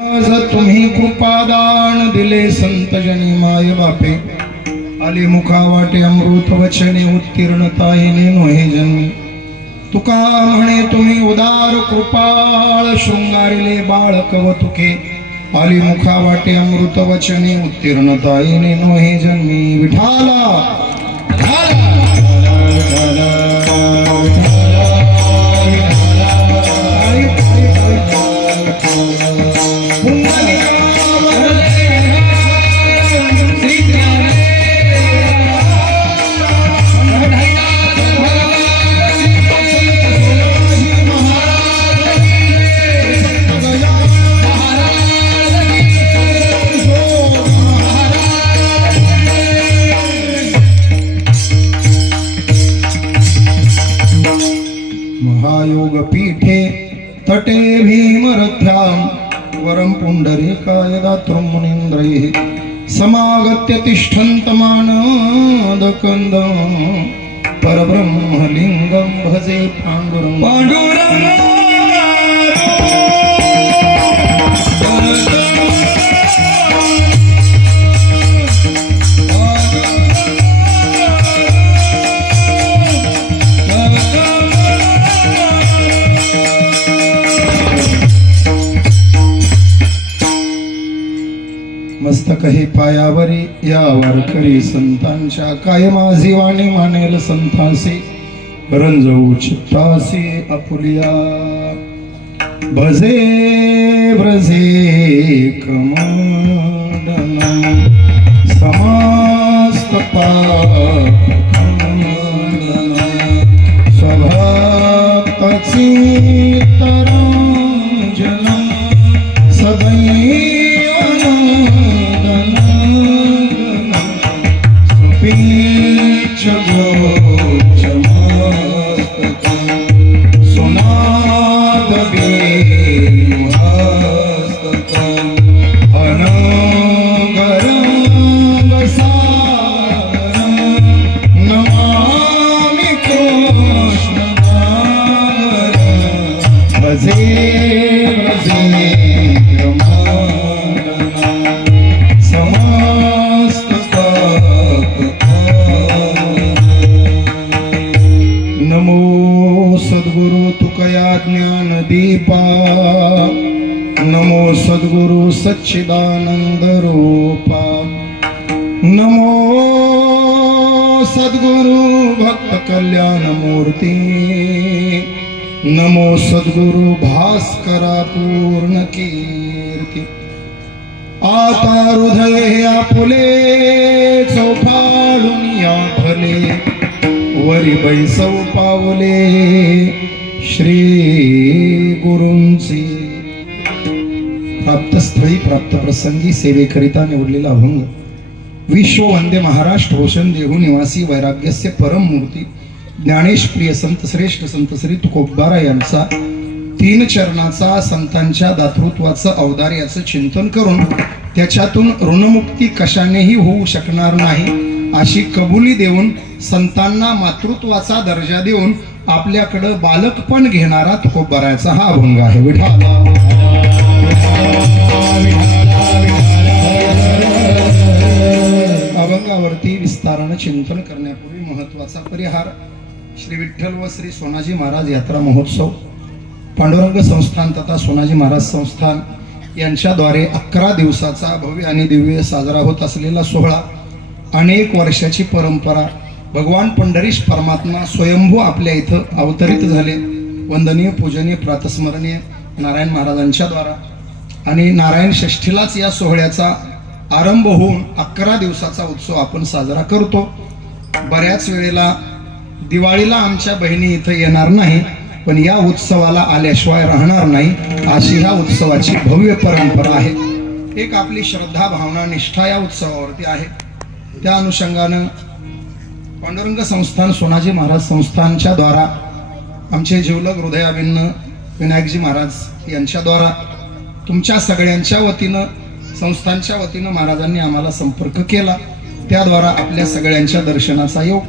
तुम्ही कृपादान दिले संत जनी माय बापे, आले मुखा वाटे अमृत वचने उत्तीर्णताईने नोहे जन्मी। तुका म्हणे तुम्ही उदार कृपाळ शृंगारिले बाळक व तुके, आली मुखा वाटे अमृत वचने उत्तीर्णताईने नोहे जन्मी। विठाला महायोग पीठे तटे भीमरथ्यां वरं पुंडरीकाय दातृं मुनीन्द्रैः समागत्य तिष्ठन्तमानदकन्दं परब्रह्मलिङ्गं भजे पाण्डुरङ्गं। मस्तक हे पायावरी या वारकरी संतांच्या, काय माझी वाणी मानेल संतांसी रंजवू चित्तासी आपुलिया। भजे व्रजे कमंडनं समस्त पापखंडनं स्वभक्ताची तरंजनं सदैव नमो सद्गुरु सच्चिदानंद रूपा, नमो सद्गुरु भक्त कल्याण मूर्ति, नमो सद्गुरु भास्करा पूर्ण कीर्ति। आता हृदय आपुले चौफाळून या फले, वरी बैसव पावले श्री गुरूंची। प्राप्त स्थळी प्राप्त प्रसंगी सेवेकरिता निवडलेला अभंग। विश्व वंदे महाराष्ट्र रोशन देहू निवासी वैराग्यस्य परम मूर्ती ज्ञानेश प्रिय संत श्रेष्ठ संत श्री तुकोबारा यांचा 3 चरणाचा संतांच्या दातृत्वाचं औदार्याचं चिंतन करून त्याच्यातून ऋणमुक्ती कशानेही होऊ शकणार नाही अशी कबुली देऊन संतांना मातृत्वाचा दर्जा देऊन आपल्याकडे बालकपण घेणारा तुकोबाराचा हा अभंग आहे। विठाला अभंगावरती विस्ताराने चिंतन करण्यापूर्वी महत्वाचा परिहार। श्री विठ्ठल व श्री सोनाजी महाराज यात्रा महोत्सव पांडुरंग संस्थान तथा सोनाजी महाराज संस्थान यांच्याद्वारे 11 दिवसाचा भव्य आणि दिव्य साजरा होत असलेला सोहळा, अनेक वर्षाची परंपरा। भगवान पंढरीश परमात्मा स्वयंभू आपल्या इथं अवतरित झाले। वंदनीय पूजनीय प्रातस्मरणीय नारायण महाराजांच्या द्वारा आणि नारायण षष्ठीलाच या सोहळ्याचा आरंभ होऊन 11 दिवसाचा उत्सव आपण साजरा करतो। बऱ्याच वेळेला दिवाळीला आमच्या बहिणी इथं येणार नाही, पण या उत्सवाला आल्याशिवाय राहणार नाही अशी ह्या उत्सवाची भव्य परंपरा आहे। एक आपली श्रद्धा भावना निष्ठा या उत्सवावरती आहे। त्या अनुषंगानं पांडुरंग संस्थान सोनाजी महाराज संस्थानच्या द्वारा आमचे जीवलग हृदयाभिन्न विनायकजी महाराज यांच्या द्वारा तुमच्या सगळ्यांच्या वतीनं संस्थानच्या वतीनं महाराजांनी आम्हाला संपर्क केला। त्याद्वारा आपल्या सगळ्यांच्या दर्शनाचा योग।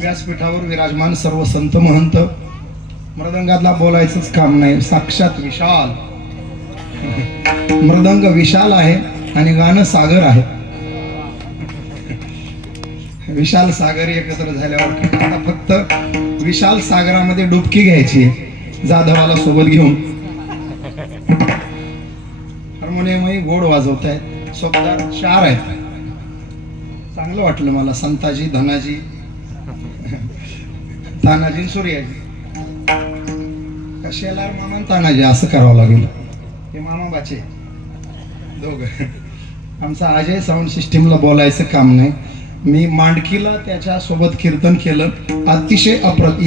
व्यासपीठावर विराजमान सर्व संत महंत, मृदंगातला बोलायचंच काम नाही, साक्षात विशाल मृदंग विशाल आहे आणि गाणं सागर आहे. विशाल सागर एकत्र झाल्यावर आता फक्त विशाल सागरामध्ये डुबकी घ्यायची आहे जाधवाला सोबत घेऊन. हार्मोनियमही गोड वाजवतायत, सोबदार 4 आहेत. चांगलं वाटलं मला. संताजी, धनाजी, तानाजी, सूर्याजी. कशेलार मामा तानाजी असं करावं लागेल. हे मामा बाचे दोघं. आमचा अजय साऊंड सिस्टीमला बोलायचं काम नाही. मी मांडकीला त्याच्या सोबत कीर्तन केलं. अतिशय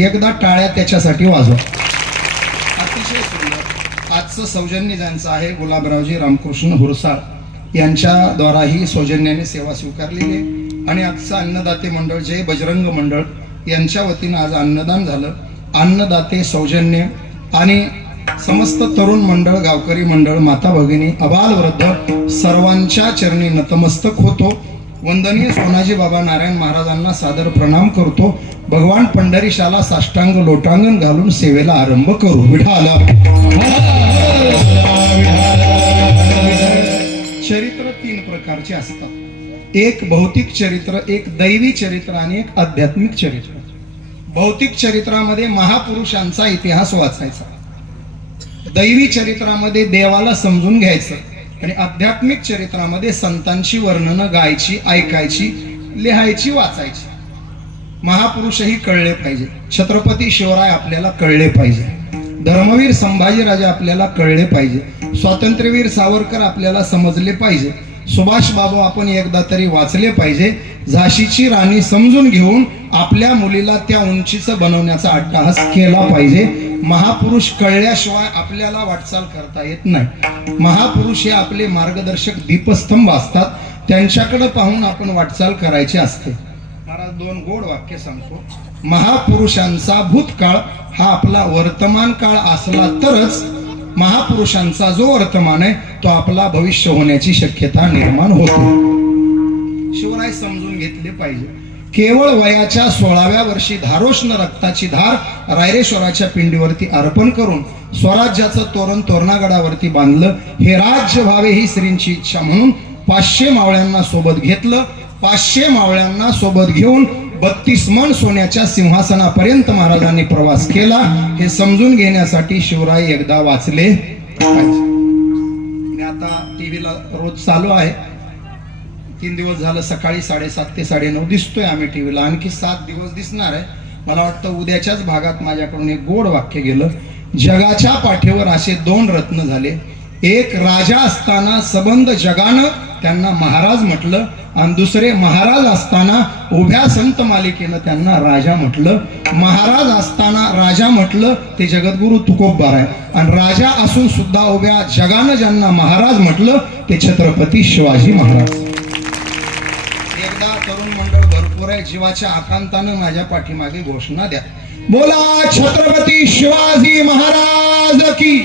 एकदा टाळ्या त्याच्यासाठी वाजव. अतिशय सुंदर. आजचं सौजन्य ज्यांचं आहे गुलाबरावजी रामकृष्ण हुरसाळ यांच्याद्वारा ही सौजन्याने सेवा स्वीकारलेली आहे. आणि आजचं अन्नदाते मंडळ जय बजरंग मंडळ यांच्या वतीनं आज अन्नदान झालं. अन्नदाते सौजन्य आणि समस्त तरुण मंडळ, गावकरी मंडळ, माता भगिनी, अबाल वृद्ध सर्वांच्या चरणी नतमस्तक होतो. वंदनीय सोनाजी बाबा नारायण महाराजांना सादर प्रणाम करतो. भगवान पंढरीशाला साष्टांग लोटांगण घालून सेवेला आरंभ करू. विठाल. चरित्र 3 प्रकारचे असतात. एक भौतिक चरित्र, एक दैवी चरित्र आणि एक आध्यात्मिक चरित्र. भौतिक चरित्रामध्ये महापुरुषांचा इतिहास वाचायचा, दैवी चरित्रामध्ये देवाला समजून घ्यायचं आणि आध्यात्मिक चरित्रामध्ये संतांची वर्णनं गायची, ऐकायची, लिहायची, वाचायची. महापुरुषही कळले पाहिजे. छत्रपती शिवराय आपल्याला कळले पाहिजे. धर्मवीर संभाजीराजे आपल्याला कळले पाहिजे. स्वातंत्र्यवीर सावरकर आपल्याला समजले पाहिजे. सुभाष बाबू आपण एकदा तरी वाचले पाहिजे. झाशीची राणी समजून घेऊन आपल्या मुलीला त्या उंचीचं बनवण्याचा अट्टहास केला पाहिजे. महापुरुष कळल्याशिवाय आपल्याला वाटचाल करता येत नाही. महापुरुष हे आपले मार्गदर्शक दीपस्तंभ असतात. त्यांच्याकडे पाहून आपण वाटचाल करायची असते. महाराज 2 गोड वाक्य सांगतो. महापुरुषांचा भूतकाळ हा आपला वर्तमान काळ असला तरच महापुरुषांचा जो वर्तमान आहे तो आपला भविष्य होण्याची शक्यता निर्माण होते. शिवराय समजून घेतले पाहिजे. केवळ वयाच्या 16व्या वर्षी धारोष्ण रक्ताची धार रायरेश्वराच्या पिंडीवरती अर्पण करून स्वराज्याचं तोरण तोरणागडावरती बांधलं. हे राज्य व्हावे ही श्रींची इच्छा म्हणून 500 मावळ्यांना सोबत घेतलं. 500 मावळ्यांना सोबत घेऊन 32 मन सोन्याच्या सिंहासनापर्यंत महाराजांनी प्रवास केला. हे समजून घेण्यासाठी शिवराय एकदा वाचले पाहिजे. आता टीव्हीला रोज चालू आहे. 3 दिवस झालं सकाळी 7:30 ते 9:30 दिसतोय आम्ही टीव्हीला. आणखी 7 दिवस दिसणार आहे. मला वाटतं उद्याच्याच भागात माझ्याकडून एक गोड वाक्य गेलं. जगाच्या पाठीवर असे 2 रत्न झाले. एक राजा असताना सबंध जगानं त्यांना महाराज म्हटलं आणि दुसरे महाराज असताना उभ्या संत मालिकेनं त्यांना राजा म्हटलं. महाराज असताना राजा म्हटलं ते जगद्गुरु तुकोबराय आहे आणि राजा असून सुद्धा उभ्या जगानं ज्यांना महाराज म्हटलं ते छत्रपती शिवाजी महाराज. एकदा तरुण मंडळ भरपूर आहे. जीवाच्या आकांतानं माझ्या पाठीमागे घोषणा द्या. बोला छत्रपती शिवाजी महाराज की.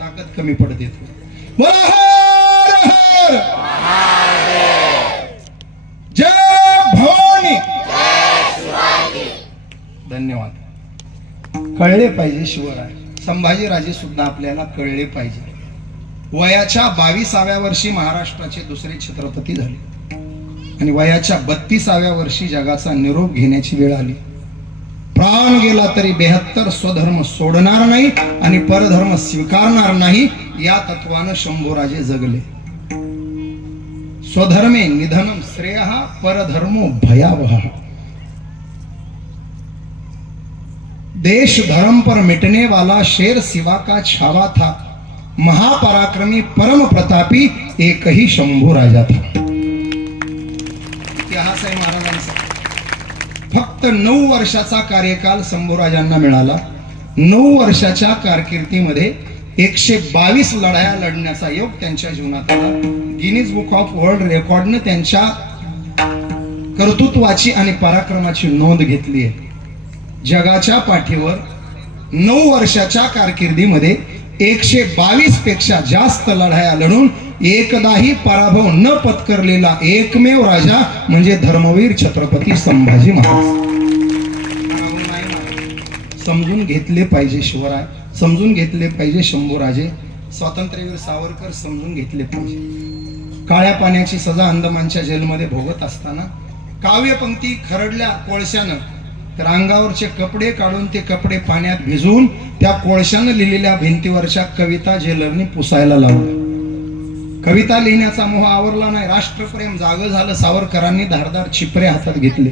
ताकद कमी पडते. बोला हर हर जय भवानी. धन्यवाद. कळले पाहिजे शिवराय. संभाजीराजे सुद्धा आपल्याला कळले पाहिजे. वयाच्या 22व्या वर्षी महाराष्ट्राचे दुसरे छत्रपती झाले आणि वयाच्या 32व्या वर्षी जगाचा निरोप घेण्याची वेळ आली. प्राण गेला तरी 72 स्वधर्म सोडणार नाही आणि परधर्म स्वीकारणार नाही या तत्वानं शंभूराजे जगले. स्वधर्मे निधनम श्रेयः परधर्मो भयावह. देश धर्म पर मिटने वाला शेर सिवा का छावा था. महापराक्रमी परम प्रतापी एक ही शंभू राजा था. इतिहास आहे महाराजांचा. फक्त 9 वर्षाचा कार्यकाल शंभूराजांना मिळाला. 9 वर्षाच्या कारकिर्दीमध्ये 122 लढाया लढण्याचा योग त्यांच्या जीवनात आला. गिनीज बुक ऑफ वर्ल्ड रेकॉर्डने त्यांच्या कर्तृत्वाची आणि पराक्रमाची नोंद घेतली आहे. जगाच्या पाठीवर 9 वर्षाच्या कारकिर्दीमध्ये 122 पेक्षा जास्त लढाया लढून एकदाही पराभव न पत्करलेला एकमेव राजा म्हणजे धर्मवीर छत्रपती संभाजी महाराज. समजून घेतले पाहिजे शिवराय. समजून घेतले पाहिजे शंभूराजे. स्वातंत्र्यवीर सावरकर समजून घेतले पाहिजे. काळ्या पाण्याची सजा अंदमानच्या जेलमध्ये भोगत असताना काव्य पंक्ती खरडल्या कोळशानं, तर अंगावरचे कपडे काढून ते कपडे पाण्यात भिजवून त्या कोळशानं लिहिलेल्या भिंतीवरच्या कविता जेलरनी पुसायला लावल्या. कविता लिहिण्याचा मोह आवरला नाही. राष्ट्रप्रेम जागं झालं. सावरकरांनी धारदार चिपरे हातात घेतले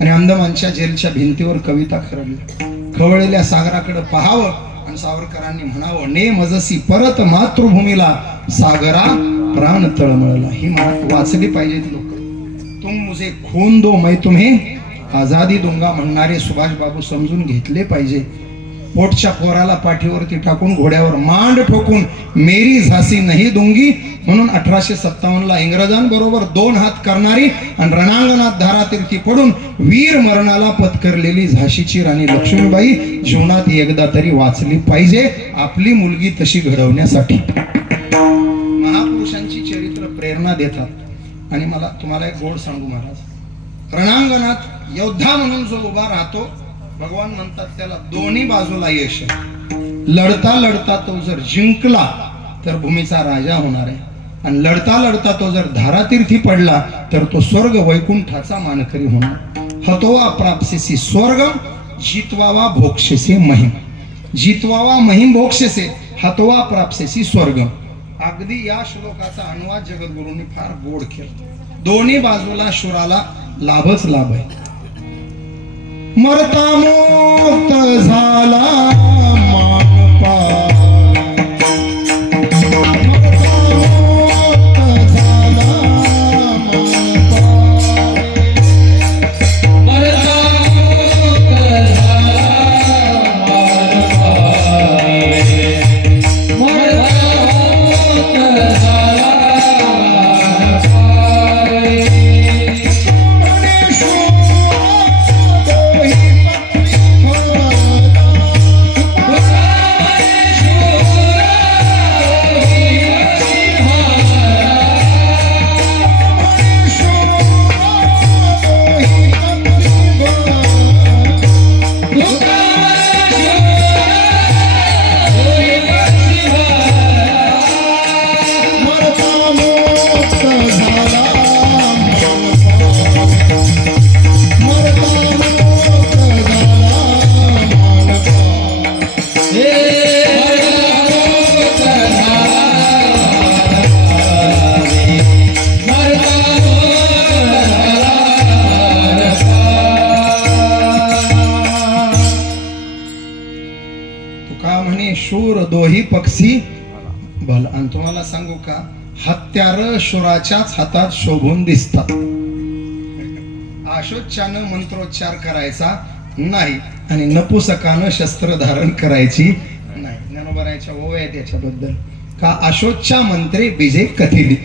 आणि अंदमानच्या जेलच्या भिंतीवर कविता खरडल्या. खवळलेल्या सागराकडे पाहावं आणि सावरकरांनी म्हणावं, ने मजसी परत मातृभूमीला, सागरा प्राण तळमळला. ही वाचली पाहिजेत लोक. तुम मुझे खून दो मैं तुम्हें आजादी दूंगा म्हणणारे सुभाष बाबू समजून घेतले पाहिजे. पोटच्या पोराला पाठीवरती टाकून घोड्यावर मांड ठोकून मेरी झासी नाही दूंगी म्हणून 1857ला इंग्रजांबरोबर 2 हात करणारी आणि रणांगणात धारातीर्थी पडून वीर मरणाला पत्करलेली झाशीची राणी लक्ष्मीबाई जीवनात एकदा तरी वाचली पाहिजे, आपली मुलगी तशी घडवण्यासाठी. महापुरुषांची चरित्र प्रेरणा देतात. आणि मला तुम्हाला एक गोड सांगू महाराज, रणांगणात योद्धा म्हणून जो उभा राहतो, भगवान म्हणतात त्याला दोन्ही बाजूला यश. लढता लढता तो जर जिंकला तर भूमीचा राजा होणार आहे, आणि लढता लढता तो जर धारातीर्थी पडला तर तो स्वर्ग वैकुंठाचा मानकरी होणार. हतोवा प्राप्सेसी स्वर्ग जितवावा भोक्षसे महिम. जितवावा महिम भोक्षसे हतोवा प्राप्सेसी स्वर्ग. अगदी या श्लोकाचा अनुवाद जगद्गुरूंनी फार गोड केला. दोन्ही बाजूला शुराला लाभच लाभ आहे. मरता मुक्त झाला मानपा, दोही पक्षी भल. आणि तुम्हाला सांगू का, हत्यार शुराच्याच हातात शोभून दिसतात. आशोच्चानं मंत्रोच्चार करायचा नाही आणि नपुसकानं शस्त्र धारण करायची नाही. ज्ञानोबरायच्या ओव्या आहेत याच्याबद्दल. का आशोच्चा मंत्रे बीजे कथिली,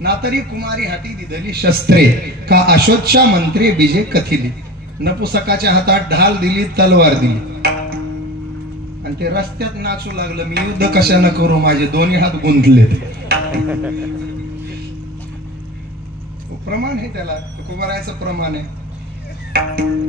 ना तरी कुमारी हाती दिधली शस्त्रे, का आशोच्चा मंत्रे बीजे कथिली. नपुसकाच्या हातात ढाल दिली, तलवार दिली आणि ते रस्त्यात नाचू लागलं, मी युद्ध कशानं करू, माझे दोन्ही हात गुंतले. प्रमाण आहे त्याला, तुकोबारायचं प्रमाण आहे.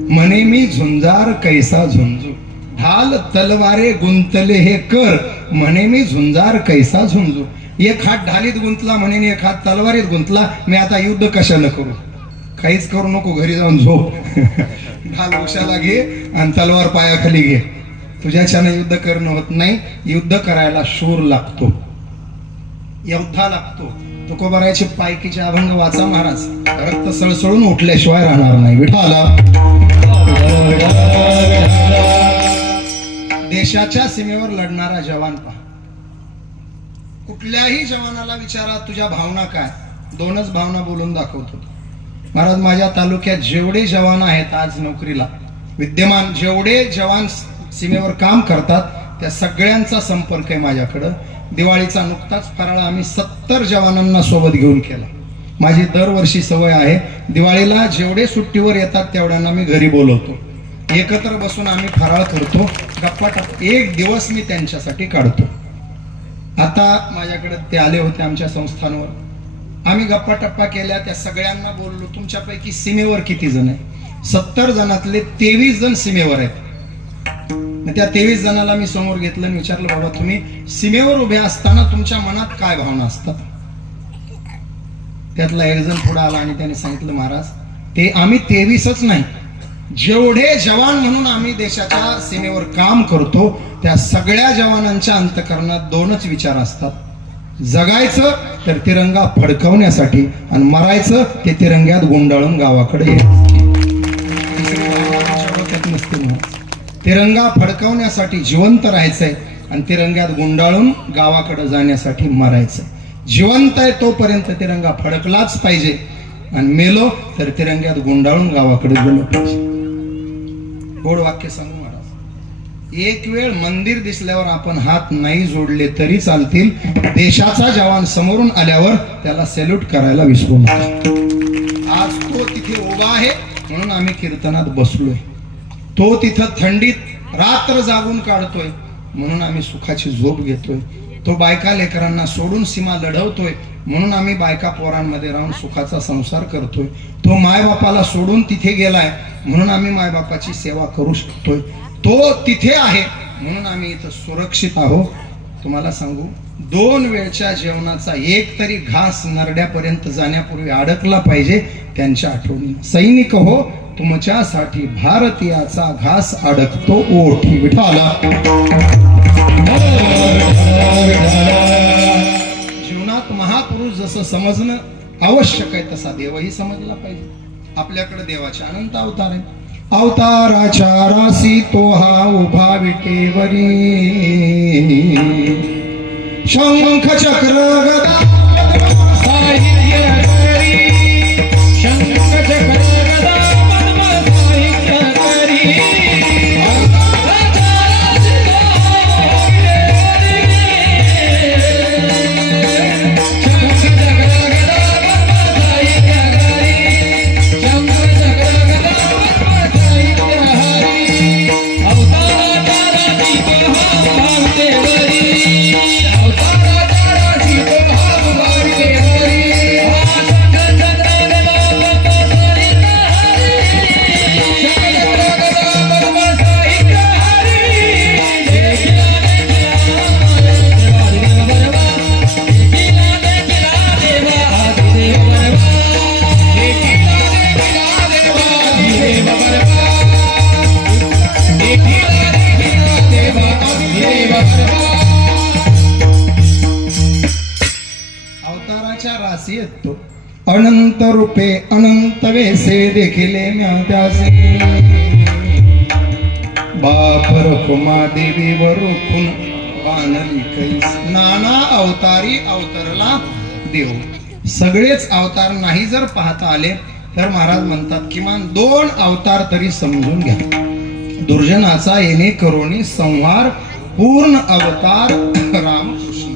म्हणे मी झुंजार कैसा झुंजू, ढाल तलवारे गुंतले हे कर, म्हणे मी झुंजार कैसा झुंजू. एक हात ढालीत गुंतला म्हणे, एक हात तलवारीत गुंतला, मी आता युद्ध कशानं करू. काहीच करू नको, घरी जाऊन झोप. ढाल उशाला घे आणि तलवार पायाखाली घे. तुझ्याच्यानं युद्ध करणं होत नाही. युद्ध करायला शूर लागतो, योद्धा लागतो. तुकोबारायचे पायकीचे अभंग वाचा महाराज, रक्त सळसळून उठल्याशिवाय राहणार नाही. विठाला देशाच्या सीमेवर लढणारा जवान पहा. कुठल्याही जवानाला विचारा तुझ्या भावना काय, 2च भावना बोलून दाखवतो महाराज. माझ्या तालुक्यात जेवढे जवान आहेत आज नोकरीला विद्यमान, जेवढे जवान सीमेवर काम करतात, त्या सगळ्यांचा संपर्क आहे माझ्याकडं. दिवाळीचा नुकताच फराळ आम्ही 70 जवानांना सोबत घेऊन केला. माझी दरवर्षी सवय आहे, दिवाळीला जेवढे सुट्टीवर येतात तेवढ्यांना मी घरी बोलवतो. एकत्र बसून आम्ही फराळ करतो, गप्पा टाक. एक दिवस मी त्यांच्यासाठी काढतो. आता माझ्याकडे ते आले होते आमच्या संस्थांवर, आम्ही गप्पा टप्पा केल्या, त्या सगळ्यांना बोललो. तुमच्यापैकी सीमेवर किती जण आहे? 70 जणातले 23 जण सीमेवर आहेत. मग त्या 23 जणाला मी समोर घेतलं आणि विचारलं, बाबा तुम्ही सीमेवर उभे असताना तुमच्या मनात काय भावना असतात? त्यातला एक जण पुढे आला आणि त्याने सांगितलं, महाराज ते आम्ही 23च नाही, जेवढे जवान म्हणून आम्ही देशाच्या सीमेवर काम करतो त्या सगळ्या जवानांच्या अंतःकरणात दोनच विचार असतात, जगायचं तर तिरंगा फडकवण्यासाठी आणि मरायचं ते तिरंग्यात गुंडाळून गावाकडे तिरंगा फडकवण्यासाठी जिवंत राहायचंय आणि तिरंग्यात गुंडाळून गावाकडे जाण्यासाठी मरायचंय. जिवंत आहे तोपर्यंत तिरंगा फडकलाच पाहिजे आणि मेलो तर तिरंग्यात गुंडाळून गावाकडे गेलो पाहिजे. गोड वाक्य सांगू महाराज. एक वेळ मंदिर दिसल्यावर आपण हात नाही जोडले तरी चालतील, देशाचा जवान समोरून आल्यावर त्याला सॅल्यूट करायला विसरू नका. आज तो तिथे उभा आहे म्हणून आम्ही कीर्तनात बसलोय, तो तिथं थंडीत रात्र जागून काढतोय म्हणून आम्ही सुखाची झोप घेतोय, तो बायका लेकरांना सोडून सीमा लढवतोय म्हणून आम्ही बायका पोरांमध्ये राहून सुखाचा संसार करतोय, तो मायबापाला सोडून तिथे गेलाय म्हणून आम्ही मायबापाची सेवा करू शकतोय, तो तिथे आहे म्हणून आम्ही इथं सुरक्षित आहोत. तुम्हाला सांगू, 2 वेळच्या जेवणाचा एक तरी घास नरड्यापर्यंत जाण्यापूर्वी अडकला पाहिजे त्यांच्या आठवणी. सैनिक हो तुमच्यासाठी भारतीयाचा घास अडकतो ओठी. विठाला जीवनात महापुरुष जसं समजणं आवश्यक आहे तसा देवही समजला पाहिजे. आपल्याकडे देवाचे अनंत अवतार आहे. अवताराच्या राशी तो हा उभा विटेवरी, शंख चक्र गदा साहित्य करी, शंख चक्र गदा साहित्य करी, अनंत रूपे अनंत वेसे देखिले म्याद्यासे, बाप रखुमा देवी वरुखून बाणली कैस, नाना अवतारी अवतरला देव. सगळेच अवतार नाही जर पाहता आले तर महाराज म्हणतात किमान 2 अवतार तरी समजून घ्या. दुर्जनाचा येणे करोनी संहार, पूर्ण अवतार राम कृष्ण.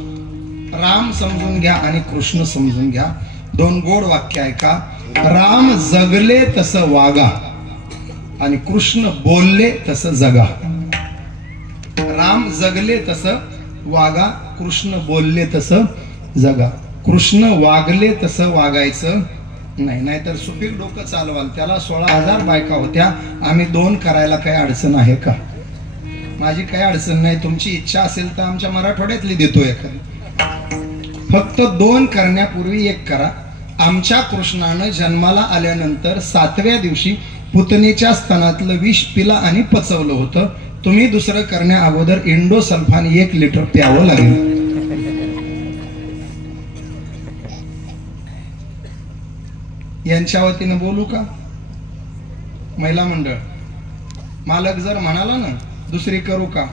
राम समजून घ्या आणि कृष्ण समजून घ्या. 2 गोड वाक्य ऐका. राम जगले तसं वागा आणि कृष्ण बोलले तसं जगा. राम जगले तसं वागा, कृष्ण बोलले तसं जगा. कृष्ण वागले तसं वागायचं नाही, नाहीतर सुपीक डोकं चालवाल. त्याला 16,000 बायका होत्या, आम्ही 2 करायला काही अडचण आहे का? माझी काही अडचण नाही. तुमची इच्छा असेल तर आमच्या मराठवाड्यातली देतो एखादी. फक्त 2 करण्यापूर्वी 1 करा. आमच्या कृष्णानं जन्माला आल्यानंतर 7व्या दिवशी पुतनेच्या स्तनातलं विष पिला आणि पचवलं होतं. तुम्ही दुसरं करण्या अगोदर इंडोसल्फान 1 लिटर प्यावं लागेल. यांच्या वतीनं बोलू का? महिला मंडळ मालक जर म्हणाला ना दुसरी करू का,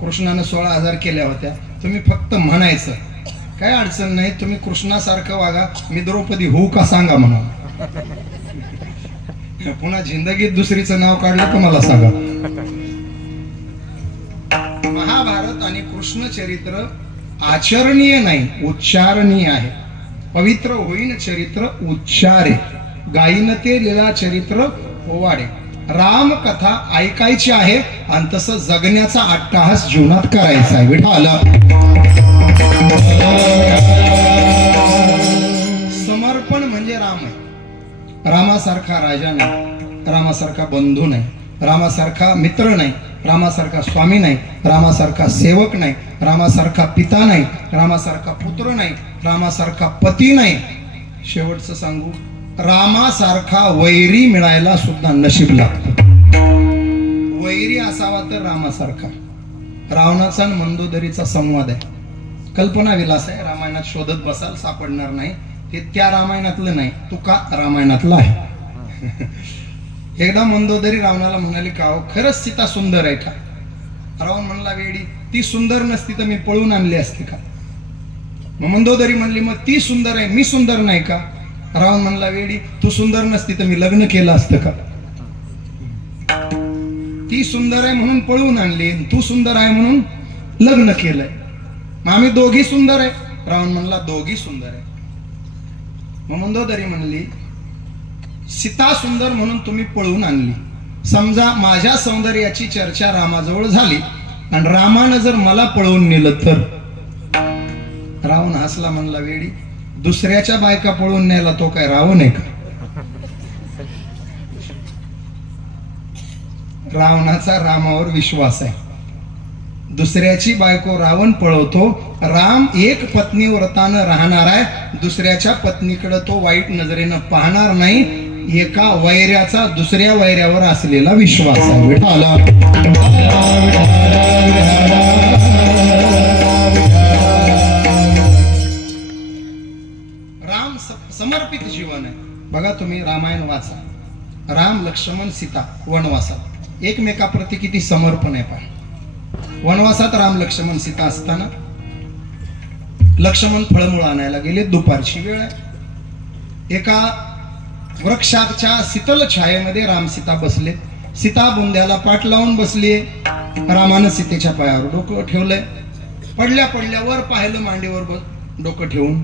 कृष्णानं 16,000 केल्या होत्या, तुम्ही फक्त म्हणायचं, काय अडचण नाही, तुम्ही कृष्णासारखं वागा, मी द्रौपदी होऊ का सांगा म्हणा. पुन्हा जिंदगीत दुसरीचं नाव काढलं तर मला सांगा. महाभारत आणि कृष्ण चरित्र आचरणीय नाही, उच्चारणीय आहे. पवित्र होईन चरित्र उच्चारे, गायीन ते लीला चरित्र ओवाडे. राम कथा ऐकायची आहे आणि तसं जगण्याचा अट्टाहास जीवनात करायचा आहे. विठाला समर्पण म्हणजे राम आहे. रामासारखा राजा नाही, रामासारखा बंधू नाही, रामासारखा मित्र नाही, रामासारखा स्वामी नाही, रामासारखा सेवक नाही, रामासारखा पिता नाही, रामासारखा पुत्र नाही, रामासारखा पती नाही. शेवटचं सांगू, रामासारखा वैरी मिळायला सुद्धा नशीब लागतं. वैरी असावा तर रामासारखा. रावणाचा आणि मंदोदरीचा संवाद आहे, कल्पना विलास आहे. रामायणात शोधत बसाल सापडणार नाही. ते त्या रामायणातलं नाही, तुका रामायणातलं आहे. एकदा मंदोदरी रावणाला म्हणाली, का हो खरंच सीता सुंदर आहे का? रावण म्हणला, वेडी, ती सुंदर नसती तर मी पळून आणली असते का? मग मंदोदरी म्हणली, मग ती सुंदर आहे, मी सुंदर नाही का? रावण म्हणला, वेडी, तू सुंदर नसती तर मी लग्न केलं असतं का? ती सुंदर आहे म्हणून पळून आणली, तू सुंदर आहे म्हणून लग्न केलंय. मग आम्ही दोघी सुंदर आहे. रावण म्हणला, दोघी सुंदर आहे. मग मंदोदरी म्हणली, सीता सुंदर म्हणून तुम्ही पळून आणली. समजा माझ्या सौंदर्याची चर्चा रामाजवळ झाली आणि रामानं जर मला पळवून नेलं तर? रावण हसला, म्हणला, वेडी, दुसऱ्याच्या बायका पळवून न्यायला तो काय रावण आहे का? रावणाचा रामावर विश्वास आहे. दुसऱ्याची बायको रावण पळवतो. राम एक पत्नी व्रतानं राहणार आहे, दुसऱ्याच्या पत्नीकडे तो वाईट नजरेनं पाहणार नाही. एका वैऱ्याचा दुसऱ्या वैऱ्यावर असलेला विश्वास आहे. विठाला राम समर्पित जीवन आहे. बघा तुम्ही रामायण वाचा, राम लक्ष्मण सीता वनवासात एकमेकाप्रती किती समर्पण आहे. पहा, वनवासात राम लक्ष्मण सीता असताना लक्ष्मण फळमुळ आणायला गेले. दुपारची वेळ आहे. एका वृक्षाच्या शीतल छायेमध्ये राम सीता बसले. सीता बुंद्याला पाठ लावून बसलीये. रामानं सीतेच्या पायावर डोकं ठेवलंय. पडल्या पडल्यावर पाहिलं मांडीवर डोकं ठेवून.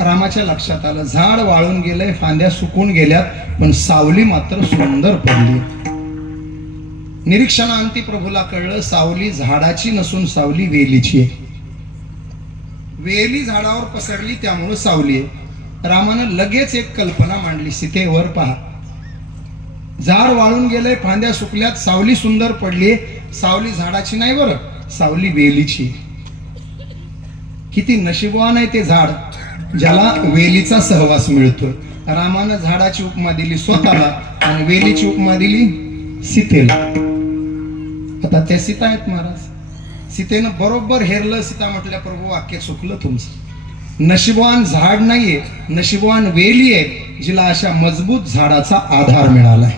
रामाच्या लक्षात आलं, झाड वाळून गेलंय, फांद्या सुकून गेल्यात, पण सावली मात्र सुंदर पडली. निरीक्षणांती प्रभूला कळलं, सावली झाडाची नसून सावली वेलीची आहे. वेली झाडावर पसरली त्यामुळे सावली आहे. रामानं लगेच एक कल्पना मांडली, सीतेवर पहा, झाड वाळून गेलंय, फांद्या सुकल्यात, सावली सुंदर पडली. सावली झाडाची नाही बरं, सावली वेलीची. किती नशीबवान आहे ते झाड ज्याला वेलीचा सहवास मिळतो. रामानं झाडाची उपमा दिली स्वतःला आणि वेलीची उपमा दिली सीतेला. आता त्या सीता आहेत महाराज. सीतेनं बरोबर हेरलं. सीता म्हटल्या, प्रभू वाक्य चुकलं तुमचं. नशीबवान झाड नाहीये, नशीबवान वेली आहे जिला अशा मजबूत झाडाचा आधार मिळालाय.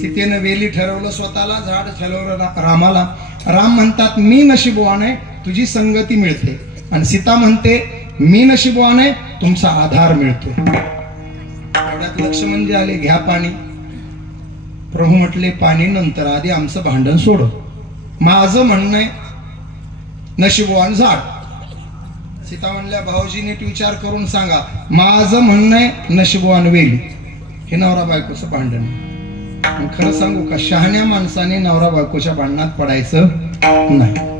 सीतेनं वेली ठरवलं स्वतःला, झाड ठरवलं रामाला. राम म्हणतात, मी नशीबवान आहे, तुझी संगती मिळते. आणि सीता म्हणते, मी नशीबवान आहे, तुमचा आधार मिळतो. एवढ्यात लक्ष्मण जे आले, घ्या पाणी. प्रभू म्हटले, पाणी नंतर, आधी आमचं भांडण सोड. माझं म्हणणं आहे नशीबवान झाड. सीता म्हणल्या, भाऊजी नीट विचार करून सांगा. माझं म्हणणं आहे नशीबवान वेली. हे नवरा बायकोचं भांडण. खरं सांगू का, शहाण्या माणसाने नवरा बायकोच्या भांडणात पडायचं नाही.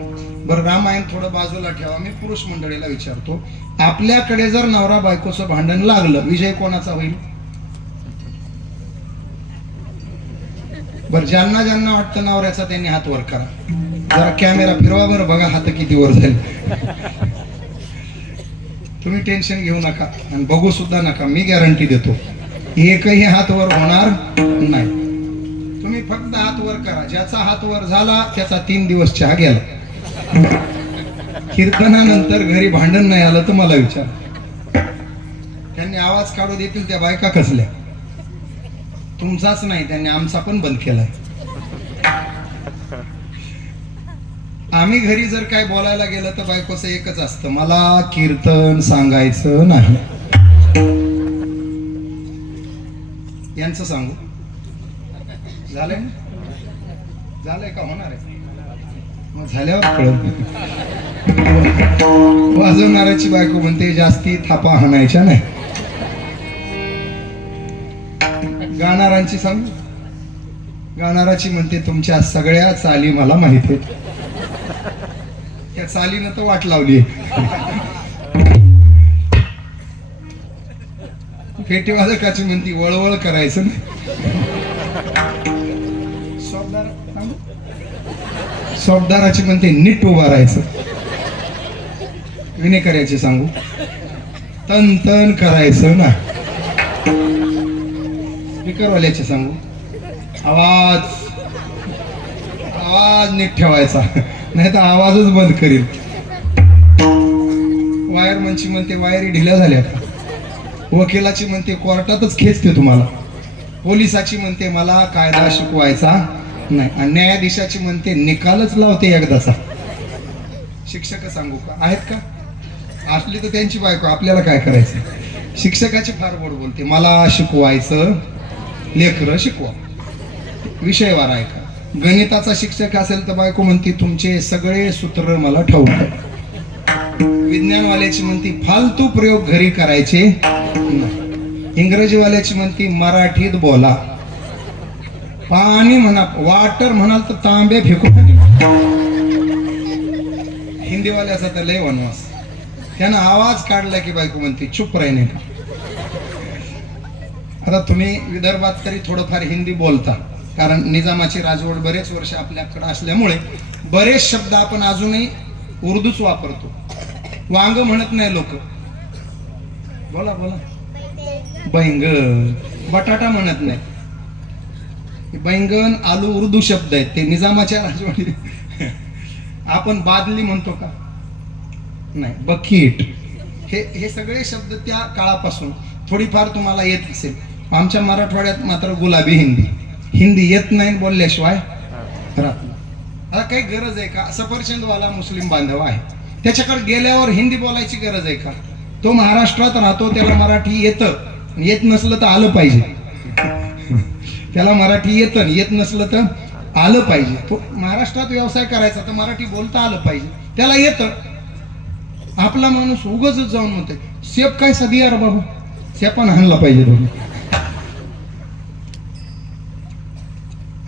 बरं, रामायण थोडं बाजूला ठेवा. मी पुरुष मंडळीला विचारतो, आपल्याकडे जर नवरा बायकोचं भांडण लागलं, विजय कोणाचा होईल? बरं, ज्यांना ज्यांना वाटतं नवऱ्याचा त्यांनी हात वर करा. जरा कॅमेरा फिरवा बरं, बघा हात किती वर जाईल. तुम्ही टेन्शन घेऊ नका आणि बघू सुद्धा नका. मी गॅरंटी देतो, एकही हात वर होणार नाही. तुम्ही फक्त हात वर करा. ज्याचा हात वर झाला त्याचा 3 दिवस चहा गेला. कीर्तनानंतर घरी भांडण नाही आलं तर मला विचार. त्यांनी आवाज काढू देतील त्या बायका कसल्या? तुमचाच नाही, त्यांनी आमचा पण बंद केलाय. आम्ही घरी जर काय बोलायला गेलं तर बायकोचं एकच असतं, मला कीर्तन सांगायचं नाही. यांचं सांगू झालंय? झालंय का होणार आहे? मग झाल्यावर कळलं. वाजवणाऱ्याची बायको म्हणते, जास्ती थापा हाणायच्या नाही. गाणारांची सांगू. गाणाराची म्हणते, तुमच्या सगळ्या चाली मला माहिती आहेत. त्या चालीनं तर वाट लावली. पेटीवादकाची म्हणती, वळवळ करायचं नाही. सौदाराची म्हणते नीट उभा राहायचं. विनेकऱ्याचे सांगू तन तन करायचं ना. स्पीकरवाल्याचे सांगू आवाज आवाज नीट ठेवायचा, नाही तर आवाजच बंद करील. वायरमनची म्हणते वायरी ढिल्या झाल्या का. वकिलाची म्हणते कोर्टातच खेचते तुम्हाला. पोलिसाची म्हणते मला कायदा शिकवायचा नाही. आणि न्यायाधीशाची म्हणते निकालच लावते एकदाचा. शिक्षक सांगू का आहेत का असली तर त्यांची बायको, आपल्याला काय करायचं. शिक्षकाची फार गोड बोलते मला शिकवायचं, लेकरं शिकवा, विषयवार आहे का. गणिताचा शिक्षक असेल तर बायको म्हणते तुमचे सगळे सूत्र मला ठाऊक आहे. विज्ञानवाल्याची म्हणते फालतू प्रयोग घरी करायचे नाही. इंग्रजीवाल्याची म्हणते मराठीत बोला. पाणी म्हणा वाटर म्हणाल तर तांबे फेकून. हिंदीवाल्याचा तर लय वनवास. त्यानं आवाज काढला की बायको म्हणते चुप राहिने का. आता तुम्ही विदर्भात तरी थोडंफार हिंदी बोलता, कारण निजामाची राजवट बरेच वर्ष आपल्याकडे असल्यामुळे बरेच शब्द आपण अजूनही उर्दूच वापरतो. वांग म्हणत नाही लोक. बोला बोला. बैंगन बटाटा म्हणत नाही. बैंगन आलू उर्दू शब्द आहेत, ते निजामाच्या राजवटीत. आपण बादली म्हणतो का नाही. बकीट हे सगळे शब्द त्या काळापासून थोडीफार तुम्हाला येत असेल. आमच्या मराठवाड्यात मात्र गुलाबी हिंदी येत नाही बोलल्याशिवाय राहत नाही. आता काही गरज आहे का. सफरचंदवाला मुस्लिम बांधव आहे, त्याच्याकडे गेल्यावर हिंदी बोलायची गरज आहे का. तो महाराष्ट्रात राहतो, त्याला मराठी येतं, येत नसलं तर आलं पाहिजे. त्याला मराठी येतं, येत नसलं तर आलं पाहिजे. तो महाराष्ट्रात व्यवसाय करायचा तर मराठी बोलता आलं पाहिजे. त्याला येतं. आपला माणूस उगाच जाऊन म्हणतोय सेप काय सदी यार बाबा, सेपान हाणला पाहिजे. दोघी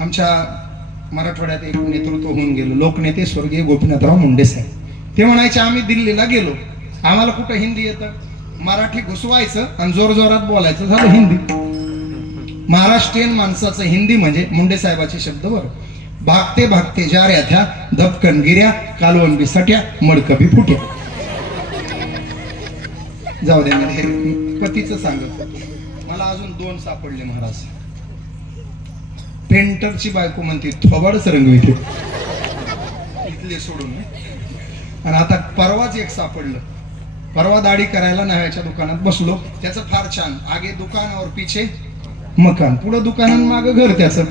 आमच्या मराठवाड्यात एक नेतृत्व होऊन गेलो, लोकनेते स्वर्गीय गोपीनाथराव मुंडे साहेब. ते म्हणायचे आम्ही दिल्लीला गेलो, आम्हाला कुठं हिंदी येतं. मराठी घुसवायचं आणि जोर जोरात बोलायचं, झालं हिंदी. महाराष्ट्रीयन माणसाचं हिंदी म्हणजे मुंडे साहेबाचे शब्द वर भागते भागते जा ऱ्या थ्या धपकन गिऱ्या कालवण बी सट्या मडकबी फुट्या. जाऊ द्या मी पतीचं सांगत मला अजून 2 सापडले महाराज. पेंटरची बायको म्हणते थोबाडच रंगविते इथले सोडून. आणि आता परवाच एक सापडलं. परवा दाढी करायला नव्याच्या दुकानात बसलो. त्याचं फार छान. आगे दुकान और पीछे मकान, पुढं दुकान मागं घर. त्याचं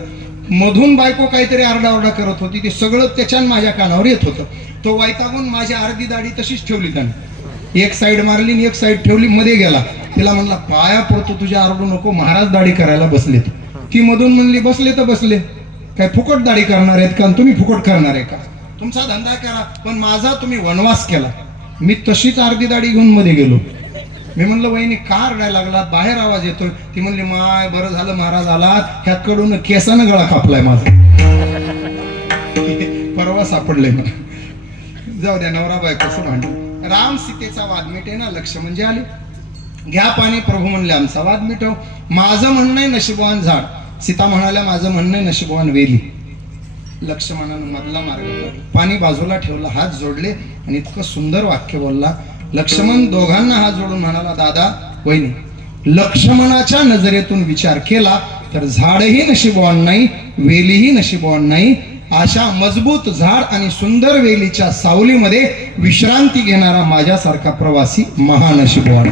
मधून बायको काहीतरी आरडाओरडा करत होती. ते सगळं त्याच्यान माझ्या कानावर येत होतं. तो वैतागून माझी अर्धी दाढी तशीच ठेवली त्याने. एक साईड मारली आणि एक साईड ठेवली, मध्ये गेला. तिला म्हणला पाया पडतो तुझ्या आरडू नको, महाराज दाढी करायला बसलेत. ती मधून म्हणली बसले तर बसले, काय फुकट दाढी करणार आहेत का, तुम्ही फुकट करणार आहे का, तुमचा धंदा करा, पण माझा तुम्ही वनवास केला. मी तशीच अर्धी दाढी घेऊन मध्ये गेलो. मी म्हणलं वहिनी का रडायला लागला, बाहेर आवाज येतोय. ती म्हणली माय बरं झालं महाराज आलात, ह्याकडून केसानं गळा कापलाय माझा. परवा सापडलंय मला. जाऊ द्या, नवरा बायकोचं भांडण. राम सीतेचा वाद मिटे ना, लक्ष्मण म्हणजे आले. घ्या पाणी प्रभू म्हणले आमचा वाद मिटव. माझं म्हणणं आहे नशिबवान झाड. सीता म्हणाल्या माझं म्हणणं आहे नशिबवान वेली. लक्ष्मणानं मधला मार्ग पाणी बाजूला ठेवला, हात जोडले आणि इतकं सुंदर वाक्य बोलला. लक्ष्मण दोघांना हात जोडून म्हणाला दादा वहिनी, लक्ष्मणाच्या नजरेतून विचार केला तर झाडही नशिबवान नाही, वेलीही नशिबवान नाही. अशा मजबूत झाड आणि सुंदर वेलीच्या सावलीमध्ये विश्रांती घेणारा माझ्यासारखा प्रवासी महानशिबवान.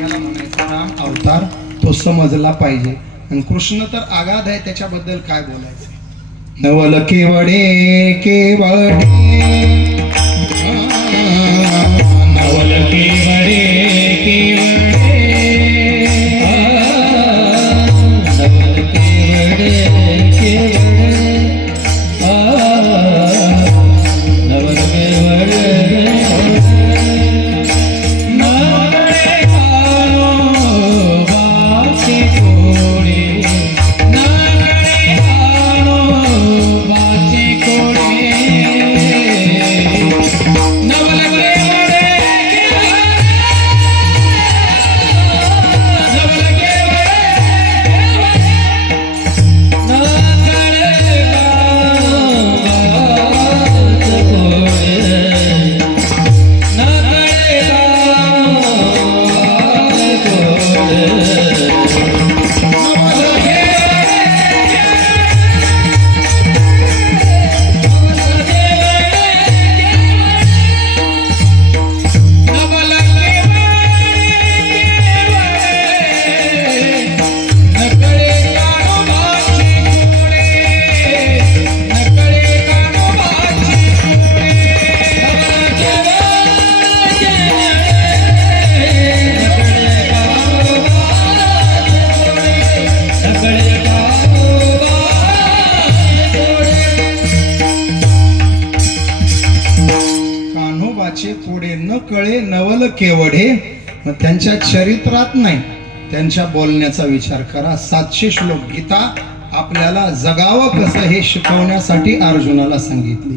याला म्हणायचा राम अवतार, तो समजला पाहिजे. आणि कृष्ण तर आगाध आहे, त्याच्याबद्दल काय बोलायचं. नवल केवडे केवडे, नवल केवडे केवडे, नवल केवडे केवडे, नवल केवडे वाचे पुढे न कळे नवल केवढे. त्यांच्या चरित्रात नाही, त्यांच्या बोलण्याचा विचार करा. 700 श्लोक गीता आपल्याला जगावं कसं हे शिकवण्यासाठी अर्जुनाला सांगितली.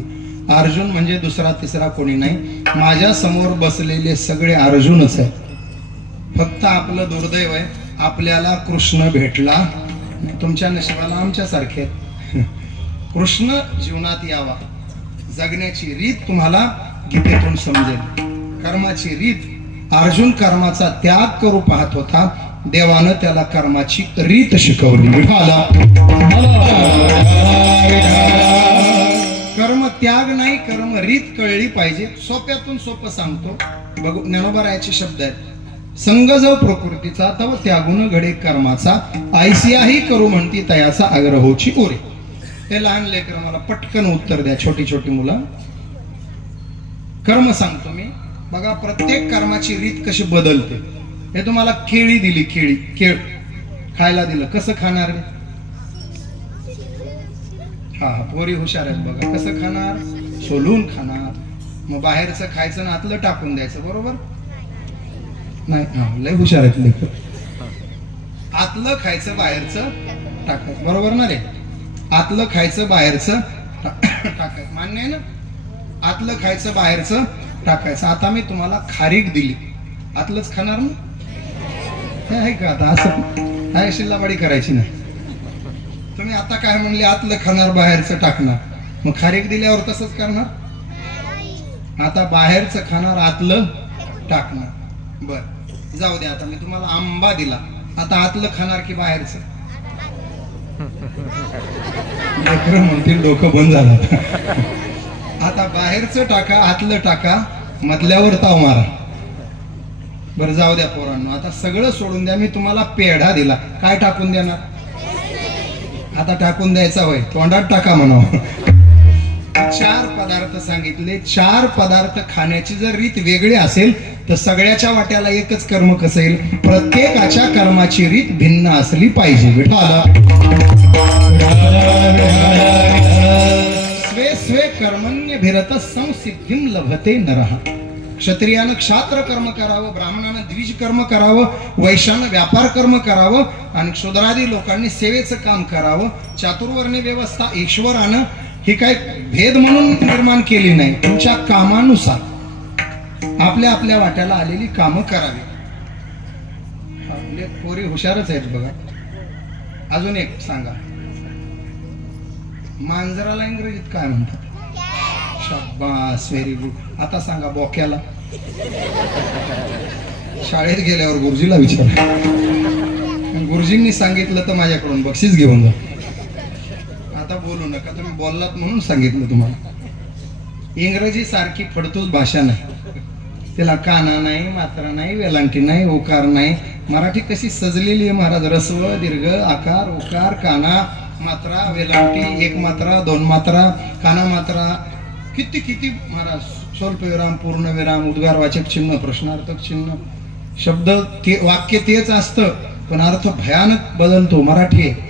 अर्जुन म्हणजे दुसरा तिसरा कोणी नाही, माझ्या समोर बसलेले सगळे अर्जुनच आहे. फक्त आपलं दुर्दैव आहे, आपल्याला कृष्ण भेटला. तुमच्या नशिबाला आमच्यासारखे कृष्ण जीवनात यावा. जगण्याची रीत तुम्हाला गीतेतून समजेल. कर्माची रीत, अर्जुन कर्माचा त्याग करू पाहत होता, देवानं त्याला कर्माची रीत शिकवली. कर्म त्याग नाही, कर्म रीत कळली पाहिजे. सोप्यातून सोपं सांगतो, बघू ज्ञानोबरायाचे शब्द आहेत. संग जो प्रकृतीचा तव त्यागुण घडे कर्माचा, ऐसियाही करू म्हणती तयाचा आग्रहोची ओरे. हे लहान लेकर मला पटकन उत्तर द्या, छोटी छोटी मुलं. कर्म सांगतो मी, बघा प्रत्येक कर्माची रीत कशी बदलते. हे तुम्हाला केळी दिली, केळ खायला दिलं, कसं खाणार? हा पोरी हुशार आहेत बघा. कसं खाणार? सोलून खाणार. मग बाहेरचं खायचं ना आतलं टाकून द्यायचं, बरोबर नाही? हा लय हुशार आहेत लेकर. आतलं खायचं बाहेरचं टाकायचं, बरोबर ना रे? आतलं खायचं बाहेरचं टाकायचं, मान्य आहे ना? आतलं खायचं बाहेरचं टाकायचं. आता मी तुम्हाला खारीक दिली, आतलंच खाणार ना? हे आहे का? आता असं काय शिल्लाबाडी करायची नाही. तुम्ही आता काय म्हणले? आतलं खाणार बाहेरचं टाकणार. मग खारीक दिल्यावर तसंच करणार? आता बाहेरचं खाणार, आतलं टाकणार. बर जाऊ द्या. आता मी तुम्हाला आंबा दिला, आता आतलं खाणार की बाहेरचं? म्हणतील डोकं बंद झालं. आता बाहेरचं टाका, आतलं टाका, मधल्यावर ताव मारा. बरं जाऊ द्या पोरांनो, आता सगळं सोडून द्या. मी तुम्हाला पेढा दिला, काय टाकून देणार? आता टाकून द्यायचा होय, तोंडात टाका म्हणावं. 4 पदार्थ सांगितले. 4 पदार्थ खाण्याची जर रीत वेगळी असेल तर सगळ्याच्या वाट्याला एकच कर्म कसं येईल? प्रत्येकाच्या कर्माची रीत भिन्न असली पाहिजे. विठाला स्वे स्वे कर्मण्य भिरत संसिद्धिं लभते नरः. क्षत्रियानं क्षात्र कर्म करावं, ब्राह्मणानं द्विज कर्म करावं, वैश्यानं व्यापार कर्म करावं आणि शूद्रादी लोकांनी सेवेचं काम करावं. चातुर्वर्ण्य व्यवस्था ईश्वरानं ही काय भेद म्हणून निर्माण केली नाही. तुमच्या कामानुसार आपल्या आपल्या वाट्याला आलेली कामं करावी. पोरी हुशारच आहेत बघा. अजून एक सांगा, मांजराला इंग्रजीत काय म्हणतात? शाबास, व्हेरी गुड. आता सांगा बोक्याला. शाळेत गेल्यावर गुरुजीला विचारा, गुरुजींनी सांगितलं तर माझ्याकडून बक्षीस घेऊन जा. आता बोलू नका, तुम्ही बोललात म्हणून सांगितलं तुम्हाला. इंग्रजी सारखी फडतूस भाषा नाही, त्याला काना नाही, मात्रा नाही, वेलांटी नाही, ओकार नाही. मराठी कशी सजलेली आहे महाराज. रस्व, दीर्घ, आकार, ओकार, काना, मात्रा, वेलांटी, एक मात्रा, दोन मात्रा, काना मात्रा, किती किती महाराज. स्वल्पविराम, पूर्णविराम, उद्गारवाचक चिन्ह, प्रश्नार्थक चिन्ह. शब्द वाक्य तेच असतं पण अर्थ भयानक बदलतो. मराठी आहे,